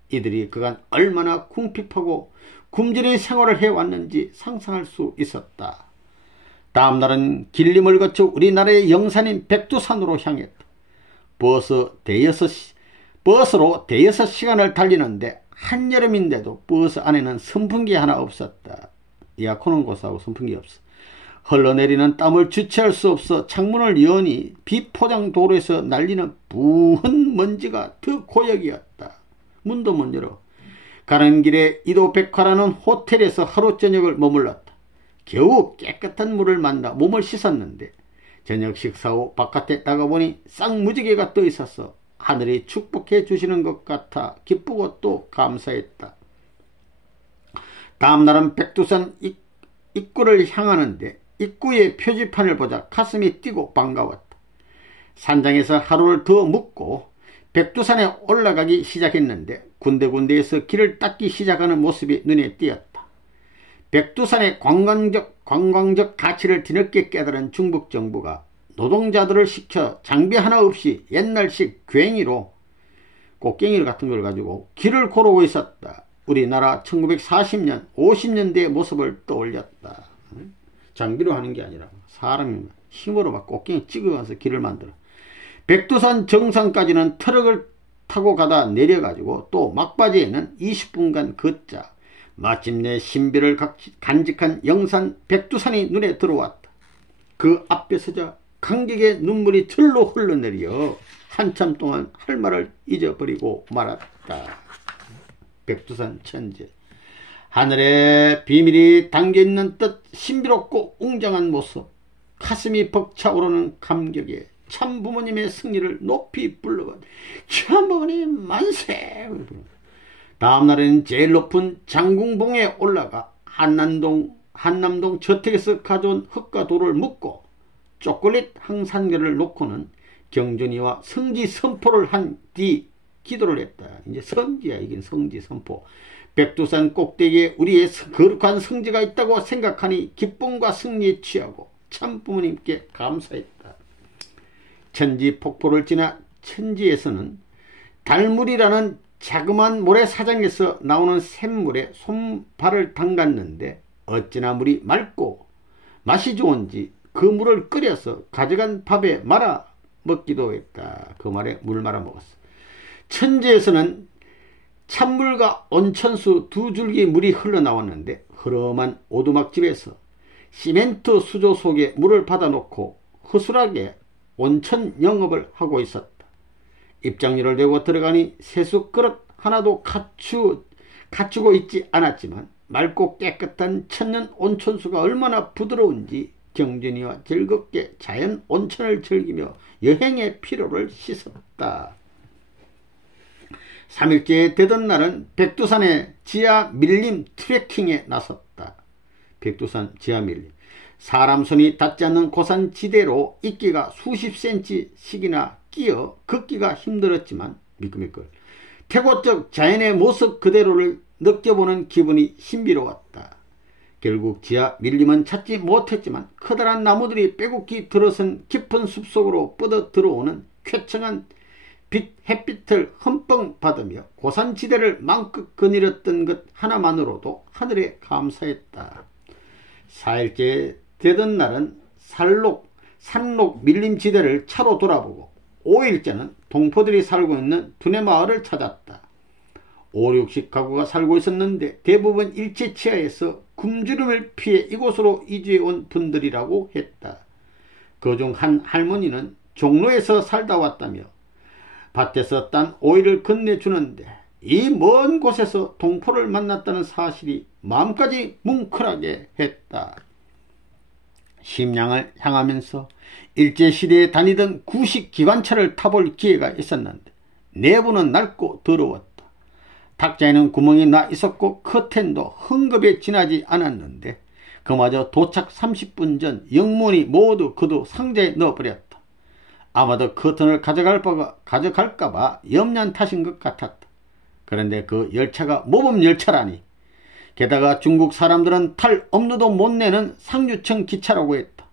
이들이 그간 얼마나 궁핍하고 굶주린 생활을 해왔는지 상상할 수 있었다. 다음날은 길림을 거쳐 우리나라의 영산인 백두산으로 향했다. 버스로 대여섯 시간을 달리는데 한여름인데도 버스 안에는 선풍기 하나 없었다. 에어컨은 고사하고 선풍기 없어. 흘러내리는 땀을 주체할 수 없어 창문을 여니 비포장 도로에서 날리는 부은 먼지가 더 고역이었다. 문도 못 열어. 가는 길에 이도백화라는 호텔에서 하루 저녁을 머물렀다. 겨우 깨끗한 물을 만나 몸을 씻었는데 저녁 식사 후 바깥에 나가보니 쌍무지개가 떠 있어서 하늘이 축복해 주시는 것 같아 기쁘고 또 감사했다. 다음날은 백두산 입구를 향하는데 입구의 표지판을 보자 가슴이 뛰고 반가웠다. 산장에서 하루를 더 묵고 백두산에 올라가기 시작했는데 군데군데에서 길을 닦기 시작하는 모습이 눈에 띄었다. 백두산의 관광적 가치를 뒤늦게 깨달은 중국 정부가 노동자들을 시켜 장비 하나 없이 옛날식 괭이로 꽃괭이 같은 걸 가지고 길을 고르고 있었다. 우리나라 1940년 50년대의 모습을 떠올렸다. 장비로 하는 게 아니라 사람이 힘으로 막 꽃괭이 찍어가서 길을 만들어. 백두산 정상까지는 트럭을 타고 가다 내려가지고 또 막바지에는 20분간 걷자 마침내 신비를 간직한 영산 백두산이 눈에 들어왔다. 그 앞에 서자 감격의 눈물이 절로 흘러내려 한참 동안 할 말을 잊어버리고 말았다. 백두산 천재. 하늘에 비밀이 담겨있는 듯 신비롭고 웅장한 모습, 가슴이 벅차오르는 감격에 참부모님의 승리를 높이 불러본 참부모님 만세. 다음날에는 제일 높은 장궁봉에 올라가 한남동 저택에서 가져온 흙과 돌을 묻고 초콜릿 항산결을 놓고는 경전이와 성지 선포를 한 뒤 기도를 했다. 이제 성지야. 이게 성지 선포. 백두산 꼭대기에 우리의 거룩한 성지가 있다고 생각하니 기쁨과 승리에 취하고 참부모님께 감사했다. 천지 폭포를 지나 천지에서는 달물이라는 자그마한 모래사장에서 나오는 샘물에 손발을 담갔는데 어찌나 물이 맑고 맛이 좋은지 그 물을 끓여서 가져간 밥에 말아 먹기도 했다. 그 말에 물 말아 먹었어. 천지에서는 찬물과 온천수 두 줄기 물이 흘러나왔는데 흐름한 오두막집에서 시멘트 수조 속에 물을 받아놓고 허술하게 온천 영업을 하고 있었다. 입장료를 내고 들어가니 세수 그릇 하나도 갖추고 있지 않았지만 맑고 깨끗한 천년 온천수가 얼마나 부드러운지 경준이와 즐겁게 자연 온천을 즐기며 여행의 피로를 씻었다. 3일째 되던 날은 백두산의 지하 밀림 트레킹에 나섰다. 백두산 지하 밀림. 사람 손이 닿지 않는 고산지대로 이끼가 수십 센치씩이나 끼어 걷기가 힘들었지만 미끌미끌 태고적 자연의 모습 그대로를 느껴보는 기분이 신비로웠다. 결국 지하 밀림은 찾지 못했지만 커다란 나무들이 빼곡히 들어선 깊은 숲속으로 뻗어 들어오는 쾌청한 햇빛을 흠뻑 받으며 고산지대를 마음껏 거닐었던 것 하나만으로도 하늘에 감사했다. 4일째 되던 날은 산록 밀림지대를 차로 돌아보고 5일째는 동포들이 살고 있는 두뇌마을을 찾았다. 5, 60 가구가 살고 있었는데 대부분 일제치하에서 굶주림을 피해 이곳으로 이주해 온 분들이라고 했다. 그중 한 할머니는 종로에서 살다 왔다며 밭에서 딴 오이를 건네주는데 이 먼 곳에서 동포를 만났다는 사실이 마음까지 뭉클하게 했다. 심양을 향하면서 일제시대에 다니던 구식 기관차를 타볼 기회가 있었는데 내부는 낡고 더러웠다. 탁자에는 구멍이 나 있었고 커튼도 헝겊에 지나지 않았는데 그마저 도착 30분 전 영문이 모두 그도 상자에 넣어버렸다. 아마도 커튼을 가져갈까봐 염려 탓인 것 같았다. 그런데 그 열차가 모범열차라니. 게다가 중국 사람들은 탈 엄두도 못 내는 상류층 기차라고 했다.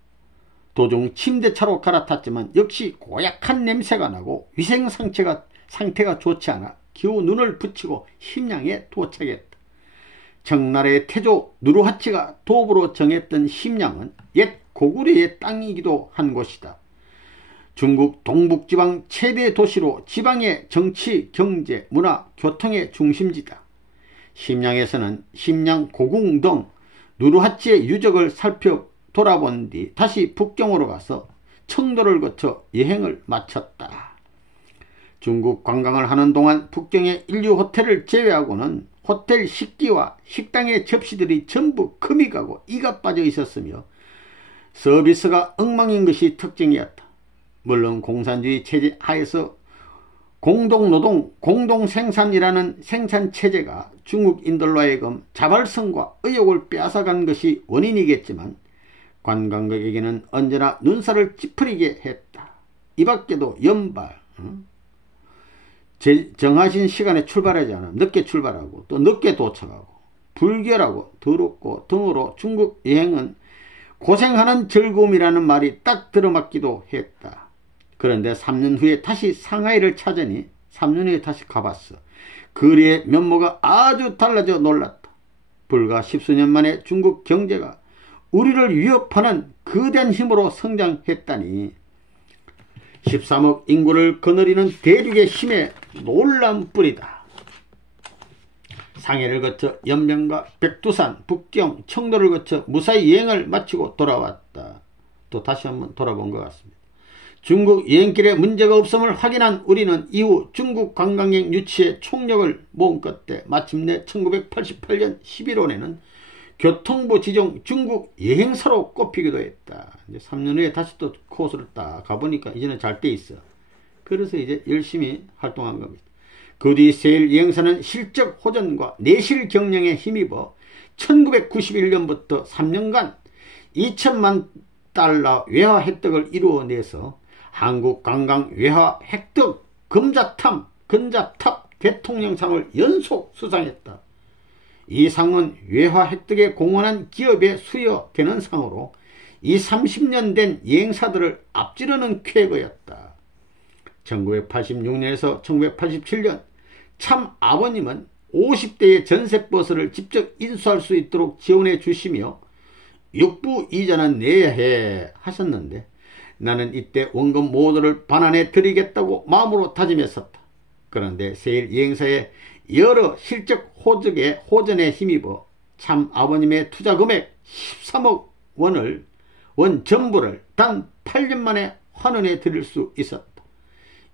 도중 침대차로 갈아탔지만 역시 고약한 냄새가 나고 위생 상태가 좋지 않아 겨우 눈을 붙이고 심양에 도착했다. 청나라의 태조 누르하치가 도읍으로 정했던 심양은 옛 고구려의 땅이기도 한 곳이다. 중국 동북지방 최대 도시로 지방의 정치, 경제, 문화, 교통의 중심지다. 심양에서는 심양 고궁 등 누르하치의 유적을 살펴 돌아본 뒤 다시 북경으로 가서 청도를 거쳐 여행을 마쳤다. 중국 관광을 하는 동안 북경의 인류 호텔을 제외하고는 호텔 식기와 식당의 접시들이 전부 금이 가고 이가 빠져 있었으며 서비스가 엉망인 것이 특징이었다. 물론 공산주의 체제 하에서 공동노동, 공동생산이라는 생산체제가 중국인들로 하여금 자발성과 의욕을 빼앗아간 것이 원인이겠지만 관광객에게는 언제나 눈살을 찌푸리게 했다. 이 밖에도 연발, 정하신 시간에 출발하지 않으면 늦게 출발하고 또 늦게 도착하고 불결하고 더럽고 등으로 중국 여행은 고생하는 즐거움이라는 말이 딱 들어맞기도 했다. 그런데 3년 후에 다시 상하이를 찾으니 3년 후에 다시 가봤어. 거리의 면모가 아주 달라져 놀랐다. 불과 10수년 만에 중국 경제가 우리를 위협하는 거대한 힘으로 성장했다니 13억 인구를 거느리는 대륙의 힘에 놀라운 뿌리다. 상해를 거쳐 연명과 백두산, 북경, 청도를 거쳐 무사히 여행을 마치고 돌아왔다. 또 다시 한번 돌아본 것 같습니다. 중국 여행길에 문제가 없음을 확인한 우리는 이후 중국 관광객 유치에 총력을 모은 끝에 마침내 1988년 11월에는 교통부 지정 중국 여행사로 꼽히기도 했다. 이제 3년 후에 다시 또 코스를 딱 가보니까 이제는 잘 돼 있어. 그래서 이제 열심히 활동한 겁니다. 그 뒤 세일 여행사는 실적 호전과 내실 경영에 힘입어 1991년부터 3년간 2천만 달러 외화 획득을 이루어내서 한국 관광 외화 획득 금자탑 대통령상을 연속 수상했다. 이 상은 외화 획득에 공헌한 기업에 수여되는 상으로 이 30년 된 여행사들을 앞지르는 쾌거였다. 1986년에서 1987년 참 아버님은 50대의 전세버스를 직접 인수할 수 있도록 지원해 주시며 육부 이자는 내야 해 하셨는데 나는 이때 원금 모두를 반환해 드리겠다고 마음으로 다짐했었다. 그런데 세일 여행사의 여러 실적 호전에 힘입어 참 아버님의 투자 금액 13억 원 전부를 단 8년 만에 환원해 드릴 수 있었다.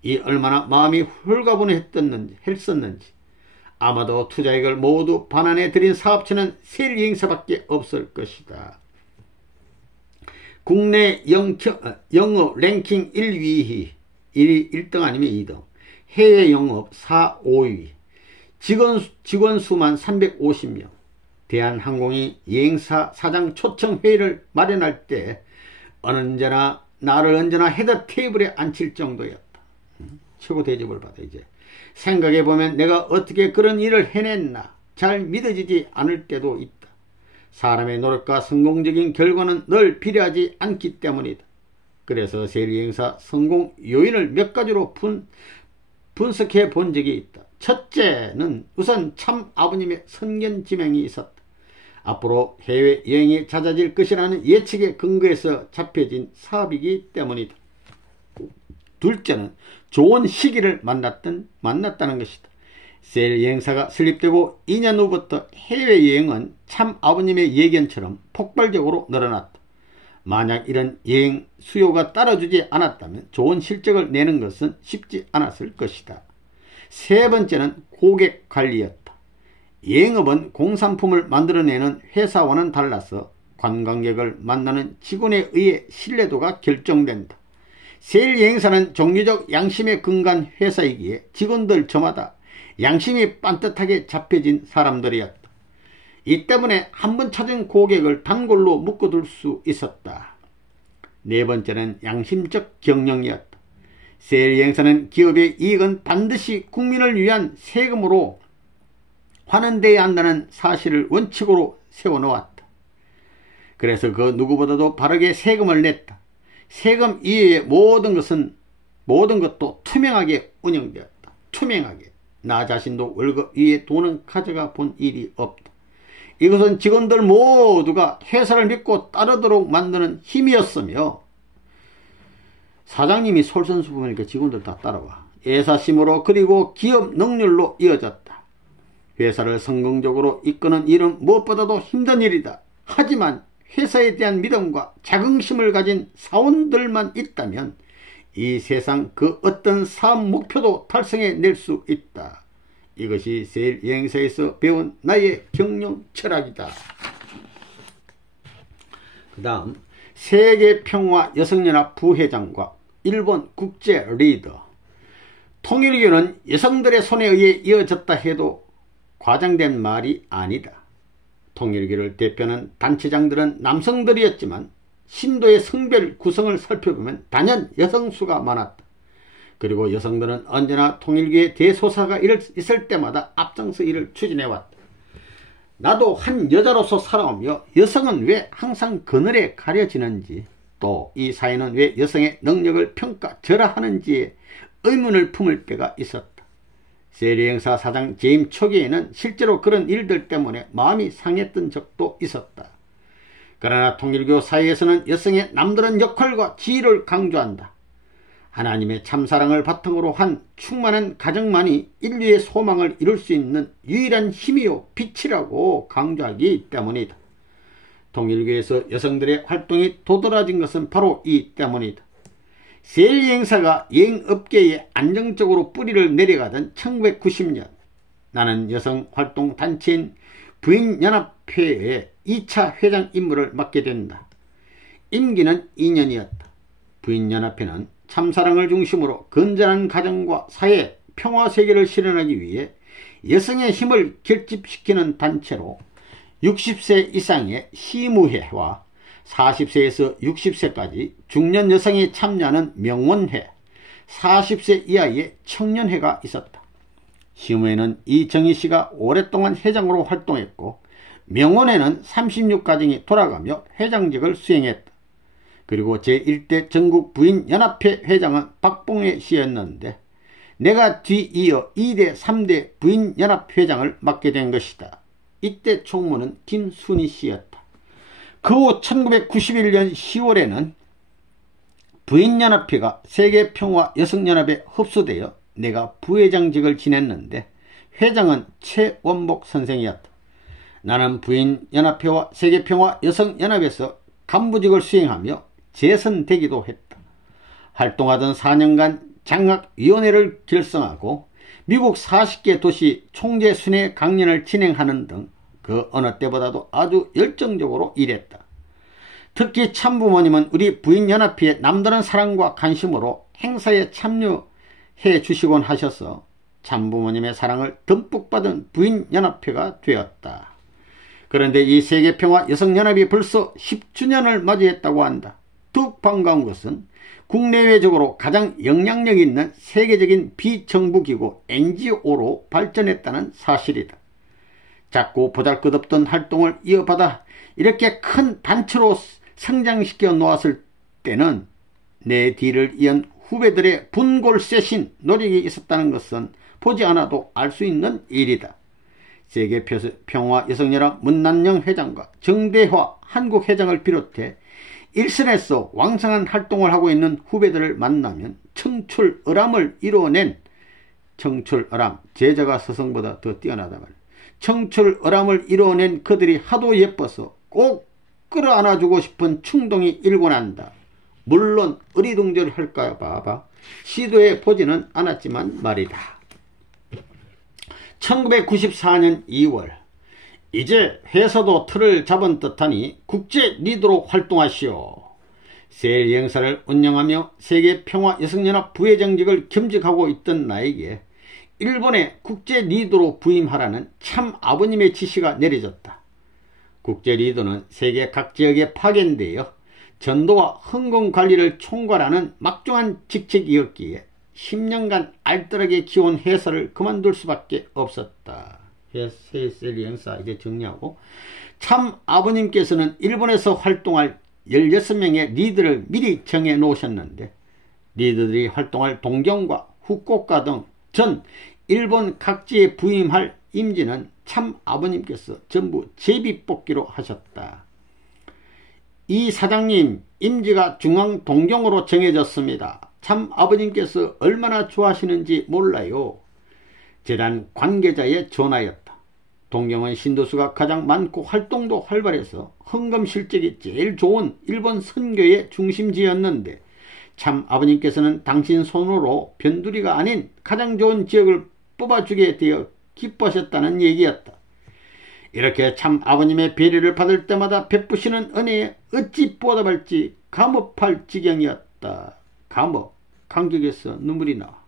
이 얼마나 마음이 홀가분했었는지 아마도 투자액을 모두 반환해 드린 사업체는 세일 여행사밖에 없을 것이다. 국내 영업 랭킹 1위, 1등 아니면 2등, 해외 영업 4, 5위, 직원 수만 350명, 대한항공이 여행사 사장 초청 회의를 마련할 때 나를 언제나 헤드 테이블에 앉힐 정도였다. 최고 대접을 받아. 이제 생각해보면 내가 어떻게 그런 일을 해냈나 잘 믿어지지 않을 때도 있다. 사람의 노력과 성공적인 결과는 늘 비례하지 않기 때문이다. 그래서 세일 여행사 성공 요인을 몇 가지로 분석해 본 적이 있다. 첫째는 우선 참 아버님의 선견지명이 있었다. 앞으로 해외여행이 잦아질 것이라는 예측에 근거해서 잡혀진 사업이기 때문이다. 둘째는 좋은 시기를 만났다는 것이다. 세일 여행사가 설립되고 2년 후부터 해외여행은 참 아버님의 예견처럼 폭발적으로 늘어났다. 만약 이런 여행 수요가 따라주지 않았다면 좋은 실적을 내는 것은 쉽지 않았을 것이다. 세 번째는 고객 관리였다. 여행업은 공산품을 만들어내는 회사와는 달라서 관광객을 만나는 직원에 의해 신뢰도가 결정된다. 세일 여행사는 종교적 양심에 근거한 회사이기에 직원들 저마다 양심이 반듯하게 잡혀진 사람들이었다. 이 때문에 한번 찾은 고객을 단골로 묶어둘 수 있었다. 네 번째는 양심적 경영이었다. 세일 여행사는 기업의 이익은 반드시 국민을 위한 세금으로 환원돼야 한다는 사실을 원칙으로 세워놓았다. 그래서 그 누구보다도 바르게 세금을 냈다. 세금 이외의 모든 것도 투명하게 운영되었다. 투명하게. 나 자신도 월급 위에 돈은 가져가 본 일이 없다. 이것은 직원들 모두가 회사를 믿고 따르도록 만드는 힘이었으며 사장님이 솔선수범이니까 직원들 다 따라와. 애사심으로 그리고 기업 능률로 이어졌다. 회사를 성공적으로 이끄는 일은 무엇보다도 힘든 일이다. 하지만 회사에 대한 믿음과 자긍심을 가진 사원들만 있다면 이 세상 그 어떤 사업 목표도 달성해낼 수 있다. 이것이 세일 여행사에서 배운 나의 경영 철학이다. 그 다음 세계평화 여성연합 부회장과 일본 국제 리더. 통일교는 여성들의 손에 의해 이어졌다 해도 과장된 말이 아니다. 통일교를 대표하는 단체장들은 남성들이었지만 신도의 성별 구성을 살펴보면 단연 여성수가 많았다. 그리고 여성들은 언제나 통일교의 대소사가 있을 때마다 앞장서 일을 추진해왔다. 나도 한 여자로서 살아오며 여성은 왜 항상 그늘에 가려지는지, 또 이 사회는 왜 여성의 능력을 평가절하하는지에 의문을 품을 때가 있었다. 세일 여행사 사장 재임 초기에는 실제로 그런 일들 때문에 마음이 상했던 적도 있었다. 그러나 통일교 사회에서는 여성의 남다른 역할과 지위를 강조한다. 하나님의 참사랑을 바탕으로 한 충만한 가정만이 인류의 소망을 이룰 수 있는 유일한 힘이요 빛이라고 강조하기 때문이다. 통일교에서 여성들의 활동이 도드라진 것은 바로 이 때문이다. 세일 여행사가 여행업계에 안정적으로 뿌리를 내려가던 1990년, 나는 여성활동단체인 부인연합회의 2차 회장 임무를 맡게 된다. 임기는 2년이었다. 부인연합회는 참사랑을 중심으로 건전한 가정과 사회 평화세계를 실현하기 위해 여성의 힘을 결집시키는 단체로 60세 이상의 시무회와 40세에서 60세까지 중년 여성이 참여하는 명원회, 40세 이하의 청년회가 있었다. 시무회는 이정희 씨가 오랫동안 회장으로 활동했고, 명원회는 36가정이 돌아가며 회장직을 수행했다. 그리고 제1대 전국 부인연합회 회장은 박봉혜 씨였는데, 내가 뒤이어 2대 3대 부인연합회장을 맡게 된 것이다. 이때 총무는 김순희 씨였다. 그 후 1991년 10월에는 부인연합회가 세계평화 여성연합에 흡수되어 내가 부회장직을 지냈는데 회장은 최원복 선생이었다. 나는 부인연합회와 세계평화 여성연합에서 간부직을 수행하며 재선되기도 했다. 활동하던 4년간 장학위원회를 결성하고 미국 40개 도시 총재순회 강연을 진행하는 등 그 어느 때보다도 아주 열정적으로 일했다. 특히 참부모님은 우리 부인연합회의 남다른 사랑과 관심으로 행사에 참여해 주시곤 하셔서 참부모님의 사랑을 듬뿍 받은 부인연합회가 되었다. 그런데 이 세계평화 여성연합이 벌써 10주년을 맞이했다고 한다. 더욱 반가운 것은 국내외적으로 가장 영향력 있는 세계적인 비정부기구 NGO로 발전했다는 사실이다. 자꾸 보잘것없던 활동을 이어받아 이렇게 큰 단체로 성장시켜 놓았을 때는 내 뒤를 이은 후배들의 분골쇄신 노력이 있었다는 것은 보지 않아도 알 수 있는 일이다. 세계평화 여성연합 문난영 회장과 정대화 한국회장을 비롯해 일선에서 왕성한 활동을 하고 있는 후배들을 만나면 청출어람을 이뤄낸, 청출어람, 제자가 스승보다 더 뛰어나다 말이야. 청출어람을 이뤄낸 그들이 하도 예뻐서 꼭 끌어안아주고 싶은 충동이 일고 난다. 물론 어리둥절할까 봐봐 시도해 보지는 않았지만 말이다. 1994년 2월, 이제 회사도 틀을 잡은 듯하니 국제 리더로 활동하시오. 세일 여행사를 운영하며 세계평화 여성연합 부회장직을 겸직하고 있던 나에게 일본의 국제 리더로 부임하라는 참 아버님의 지시가 내려졌다. 국제 리더는 세계 각 지역에 파견되어 전도와 헌금관리를 총괄하는 막중한 직책이었기에 10년간 알뜰하게 키운 회사를 그만둘 수밖에 없었다. 세일 여행사 이제 정리하고, 참 아버님께서는 일본에서 활동할 16명의 리더를 미리 정해 놓으셨는데 리더들이 활동할 동경과 후쿠오카 등 전 일본 각지에 부임할 임지는 참 아버님께서 전부 제비뽑기로 하셨다. 이 사장님, 임지가 중앙 동경으로 정해졌습니다. 참 아버님께서 얼마나 좋아하시는지 몰라요. 재단 관계자의 전화였다. 동경은 신도수가 가장 많고 활동도 활발해서 헌금 실적이 제일 좋은 일본 선교의 중심지였는데 참 아버님께서는 당신 손으로 변두리가 아닌 가장 좋은 지역을 뽑아주게 되어 기뻐하셨다는 얘기였다. 이렇게 참 아버님의 배려를 받을 때마다 베푸시는 은혜에 어찌 보답할지 감업할 지경이었다. 감업, 감격에서 눈물이 나와.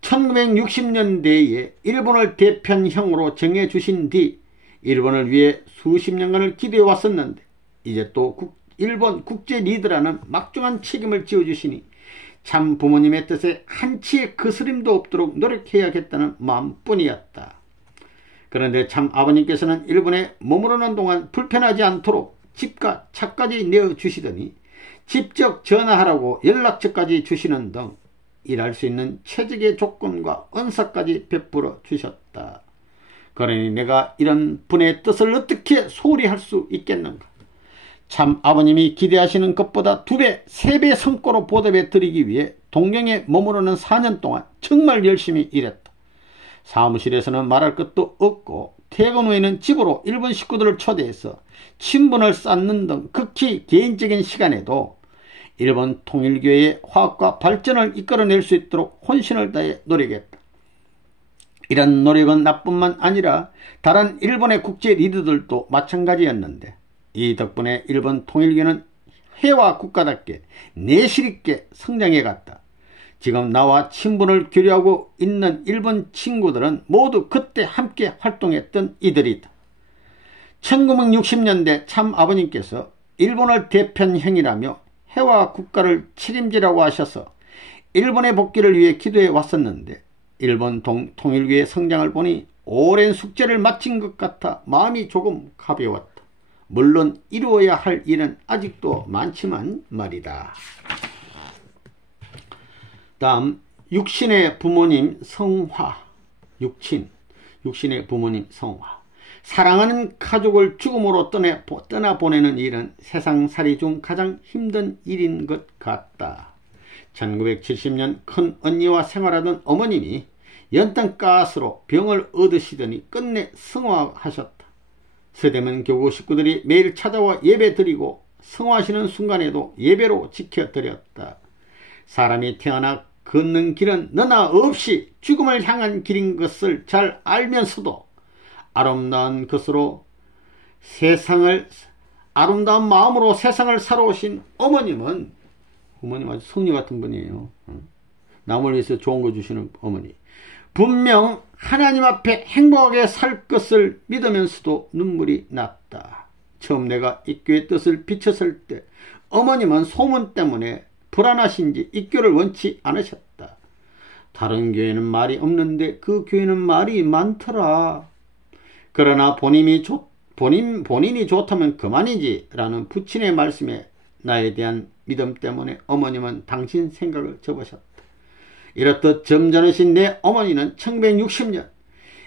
1960년대에 일본을 대편형으로 정해주신 뒤 일본을 위해 수십 년간을 기도해 왔었는데 이제 또 일본 국제 리더라는 막중한 책임을 지어주시니 참 부모님의 뜻에 한치의 거스림도 없도록 노력해야겠다는 마음뿐이었다. 그런데 참 아버님께서는 일본에 머무르는 동안 불편하지 않도록 집과 차까지 내어주시더니 직접 전화하라고 연락처까지 주시는 등 일할 수 있는 최적의 조건과 은사까지 베풀어 주셨다. 그러니 내가 이런 분의 뜻을 어떻게 소홀히 할 수 있겠는가. 참 아버님이 기대하시는 것보다 2배, 3배 성과로 보답해 드리기 위해 동경에 머무르는 4년 동안 정말 열심히 일했다. 사무실에서는 말할 것도 없고 퇴근 후에는 집으로 일본 식구들을 초대해서 친분을 쌓는 등 극히 개인적인 시간에도 일본 통일교회의 화합과 발전을 이끌어낼 수 있도록 혼신을 다해 노력했다. 이런 노력은 나뿐만 아니라 다른 일본의 국제 리더들도 마찬가지였는데 이 덕분에 일본 통일교는 회화 국가답게 내실있게 성장해갔다. 지금 나와 친분을 교류하고 있는 일본 친구들은 모두 그때 함께 활동했던 이들이다. 1960년대 참 아버님께서 일본을 대편형이라며 해와 국가를 책임지라고 하셔서 일본의 복귀를 위해 기도해 왔었는데 일본 통일교의 성장을 보니 오랜 숙제를 마친 것 같아 마음이 조금 가벼웠다. 물론 이루어야 할 일은 아직도 많지만 말이다. 다음 육신의 부모님 성화. 육신의 부모님 성화. 사랑하는 가족을 죽음으로 떠나보내는 일은 세상살이 중 가장 힘든 일인 것 같다. 1970년 큰 언니와 생활하던 어머님이 연탄가스로 병을 얻으시더니 끝내 성화하셨다. 서대문 교구 식구들이 매일 찾아와 예배 드리고 성화하시는 순간에도 예배로 지켜드렸다. 사람이 태어나 걷는 길은 너나 없이 죽음을 향한 길인 것을 잘 알면서도 아름다운 마음으로 세상을 살아오신 어머님 아주 성리 같은 분이에요. 남을 위해서 좋은 거 주시는 어머니. 분명 하나님 앞에 행복하게 살 것을 믿으면서도 눈물이 났다. 처음 내가 입교의 뜻을 비쳤을 때 어머님은 소문 때문에 불안하신지 입교를 원치 않으셨다. 다른 교회는 말이 없는데 그 교회는 말이 많더라. 그러나 본인이 좋다면 그만이지 라는 부친의 말씀에 나에 대한 믿음 때문에 어머님은 당신 생각을 접으셨다. 이렇듯 점잖으신 내 어머니는 1960년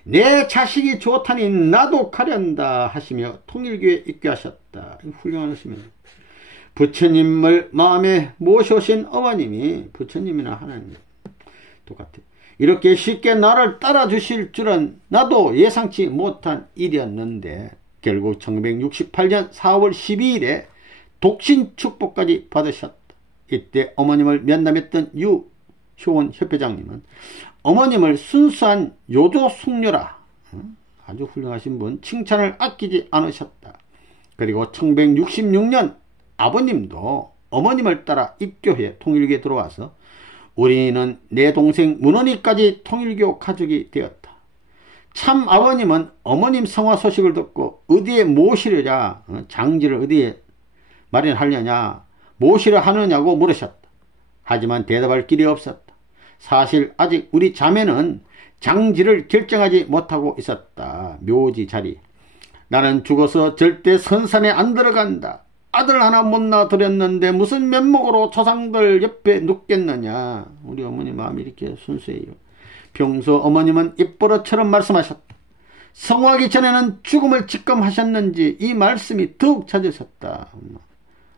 내 자식이 좋다니 나도 가련다 하시며 통일교에 입교하셨다. 훌륭한 것입니다. 부처님을 마음에 모셔오신 어머님이 부처님이나 하나님 똑같아요. 이렇게 쉽게 나를 따라주실 줄은 나도 예상치 못한 일이었는데 결국 1968년 4월 12일에 독신 축복까지 받으셨다. 이때 어머님을 면담했던 유효원 협회장님은 어머님을 순수한 요조 숙녀라 아주 훌륭하신 분 칭찬을 아끼지 않으셨다. 그리고 1966년 아버님도 어머님을 따라 입교해 통일교에 들어와서 우리는 내 동생 문헌이까지 통일교 가족이 되었다. 참 아버님은 어머님 성화 소식을 듣고 어디에 모시려냐, 장지를 어디에 마련하려냐, 모시려 하느냐고 물으셨다. 하지만 대답할 길이 없었다. 사실 아직 우리 자매는 장지를 결정하지 못하고 있었다. 묘지 자리. 나는 죽어서 절대 선산에 안 들어간다. 아들 하나 못 낳아드렸는데 무슨 면목으로 조상들 옆에 눕겠느냐. 우리 어머니 마음이 이렇게 순수해요. 평소 어머님은 입버릇처럼 말씀하셨다. 성화하기 전에는 죽음을 직감하셨는지 이 말씀이 더욱 잦으셨다.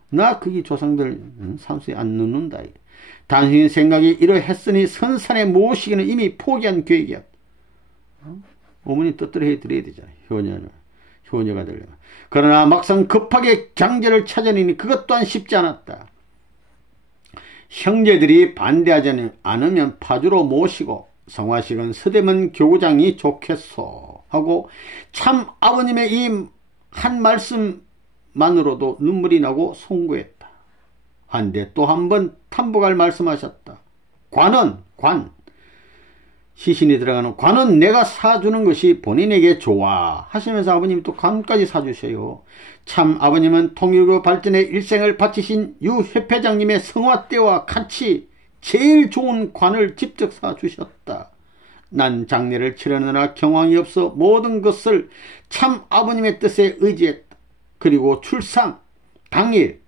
나 그게 조상들 산수에 안 눕는다. 당신 생각이 이러했으니 선산에 모시기는 이미 포기한 계획이었다. 어머니 뜻대로 해드려야 되잖아요. 효녀가 되려면. 그러나 막상 급하게 장제를 찾아내니 그것 또한 쉽지 않았다. 형제들이 반대하지 않으면 파주로 모시고 성화식은 서대문 교구장이 좋겠소 하고 참 아버님의 이 한 말씀만으로도 눈물이 나고 송구했다. 한데 또 한 번 탐복할 말씀하셨다. 관 시신이 들어가는 관은 내가 사주는 것이 본인에게 좋아 하시면서 아버님이 또 관까지 사주셔요. 참 아버님은 통일교 발전에 일생을 바치신 유 협회장님의 성화 때와 같이 제일 좋은 관을 직접 사주셨다. 난 장례를 치르느라 경황이 없어 모든 것을 참 아버님의 뜻에 의지했다. 그리고 출상 당일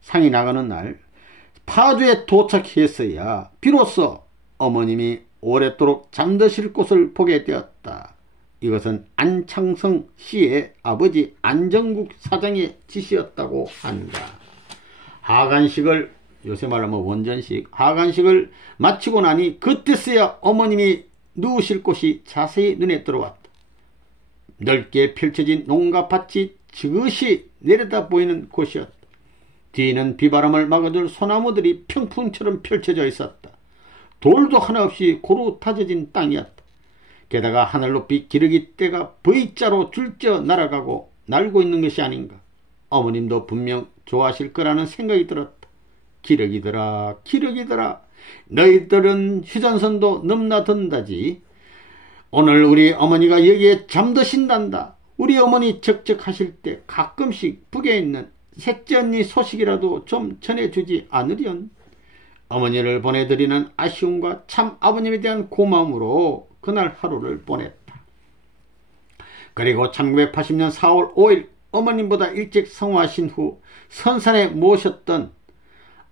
상이 나가는 날 파주에 도착했어야 비로소 어머님이 오랫도록 잠드실 곳을 보게 되었다. 이것은 안창성 씨의 아버지 안정국 사장의 지시였다고 한다. 하간식을 요새 말하면 원전식 하간식을 마치고 나니 그때서야 어머님이 누우실 곳이 자세히 눈에 들어왔다. 넓게 펼쳐진 농가 밭이 지그시 내려다 보이는 곳이었다. 뒤는 비바람을 막아줄 소나무들이 평풍처럼 펼쳐져 있었다. 돌도 하나 없이 고루 다져진 땅이었다. 게다가 하늘 높이 기러기떼가 V자로 줄져 날아가고 날고 있는 것이 아닌가. 어머님도 분명 좋아하실 거라는 생각이 들었다. 기러기들아 너희들은 휴전선도 넘나든다지. 오늘 우리 어머니가 여기에 잠드신단다. 우리 어머니 적적하실 때 가끔씩 북에 있는 셋째 언니 소식이라도 좀 전해주지 않으련. 어머니를 보내드리는 아쉬움과 참 아버님에 대한 고마움으로 그날 하루를 보냈다. 그리고 1980년 4월 5일 어머님보다 일찍 성화하신 후 선산에 모셨던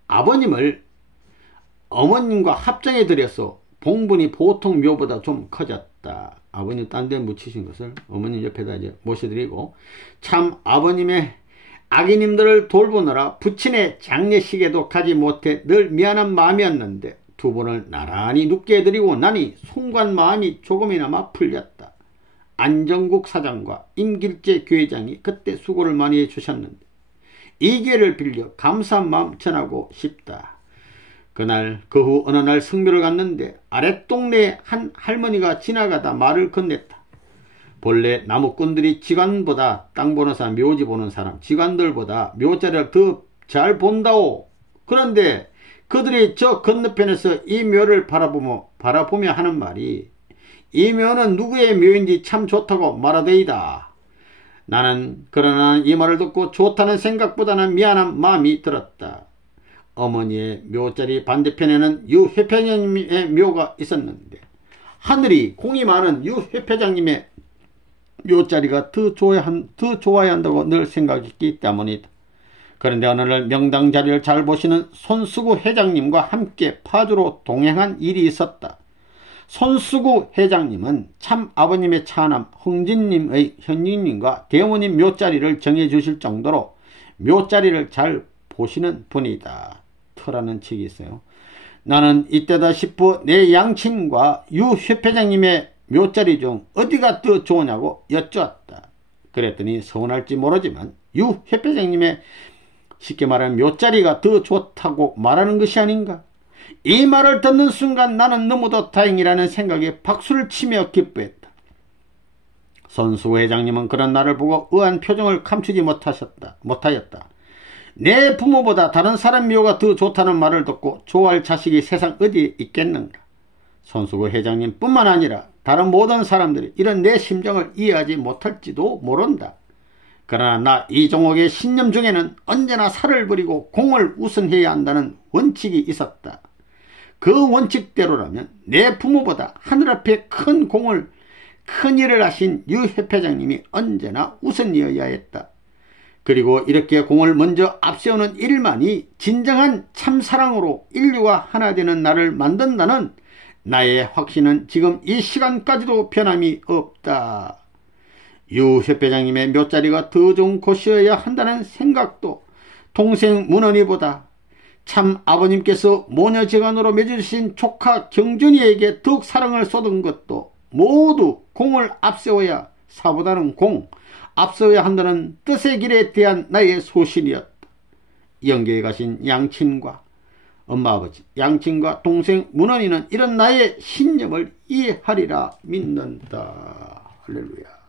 아버님을 어머님과 합장해 드려서 봉분이 보통 묘보다 좀 커졌다. 아버님 딴 데 묻히신 것을 어머님 옆에다 이제 모셔드리고 참 아버님의 아기님들을 돌보느라 부친의 장례식에도 가지 못해 늘 미안한 마음이었는데 두 분을 나란히 눕게 해드리고 나니 송관 마음이 조금이나마 풀렸다. 안정국 사장과 임길재 교회장이 그때 수고를 많이 해주셨는데 이 기회를 빌려 감사한 마음 전하고 싶다. 그날 그 후 어느 날 성묘를 갔는데 아랫동네에 한 할머니가 지나가다 말을 건넸다. 본래 나무꾼들이 지관보다 땅 보는 사람, 묘지 보는 사람, 지관들보다 묘자리를 더 잘 본다오. 그런데 그들이 저 건너편에서 이 묘를 바라보며 하는 말이 이 묘는 누구의 묘인지 참 좋다고 말하더이다. 나는 그러나 이 말을 듣고 좋다는 생각보다는 미안한 마음이 들었다. 어머니의 묘자리 반대편에는 유 회장님의 묘가 있었는데 하늘이 공이 많은 유 회장님의 묘자리가 더 좋아야 한다고 늘 생각했기 때문이다. 그런데 어느 날 명당 자리를 잘 보시는 손수구 회장님과 함께 파주로 동행한 일이 있었다. 손수구 회장님은 참 아버님의 차남 흥진님의 현님과 대모님 묘자리를 정해주실 정도로 묘자리를 잘 보시는 분이다. 터라는 책이 있어요. 나는 이때다 싶어 내 양친과 유 회장님의 묘자리 중 어디가 더 좋으냐고 여쭈었다. 그랬더니 서운할지 모르지만 유 회장님의 쉽게 말하면 묘자리가 더 좋다고 말하는 것이 아닌가. 이 말을 듣는 순간 나는 너무도 다행이라는 생각에 박수를 치며 기뻐했다. 손수 회장님은 그런 나를 보고 의아한 표정을 감추지 못하였다. 내 부모보다 다른 사람 묘가 더 좋다는 말을 듣고 좋아할 자식이 세상 어디에 있겠는가. 손수구 회장님 뿐만 아니라 다른 모든 사람들이 이런 내 심정을 이해하지 못할지도 모른다. 그러나 나 이종옥의 신념 중에는 언제나 살을 버리고 공을 우선해야 한다는 원칙이 있었다. 그 원칙대로라면 내 부모보다 하늘 앞에 큰 일을 하신 유 회장님이 언제나 우선이어야 했다. 그리고 이렇게 공을 먼저 앞세우는 일만이 진정한 참사랑으로 인류가 하나 되는 나를 만든다는 나의 확신은 지금 이 시간까지도 변함이 없다. 유 회장님의 묘자리가 더 좋은 곳이어야 한다는 생각도 동생 문헌이보다 참 아버님께서 모녀지간으로 맺어주신 조카 경준이에게 더욱 사랑을 쏟은 것도 모두 공을 앞세워야 사보다는 공, 앞서야 한다는 뜻의 길에 대한 나의 소신이었다. 영계에 가신 양친과 엄마 아버지, 양친과 동생 문헌이는 이런 나의 신념을 이해하리라 믿는다. 할렐루야.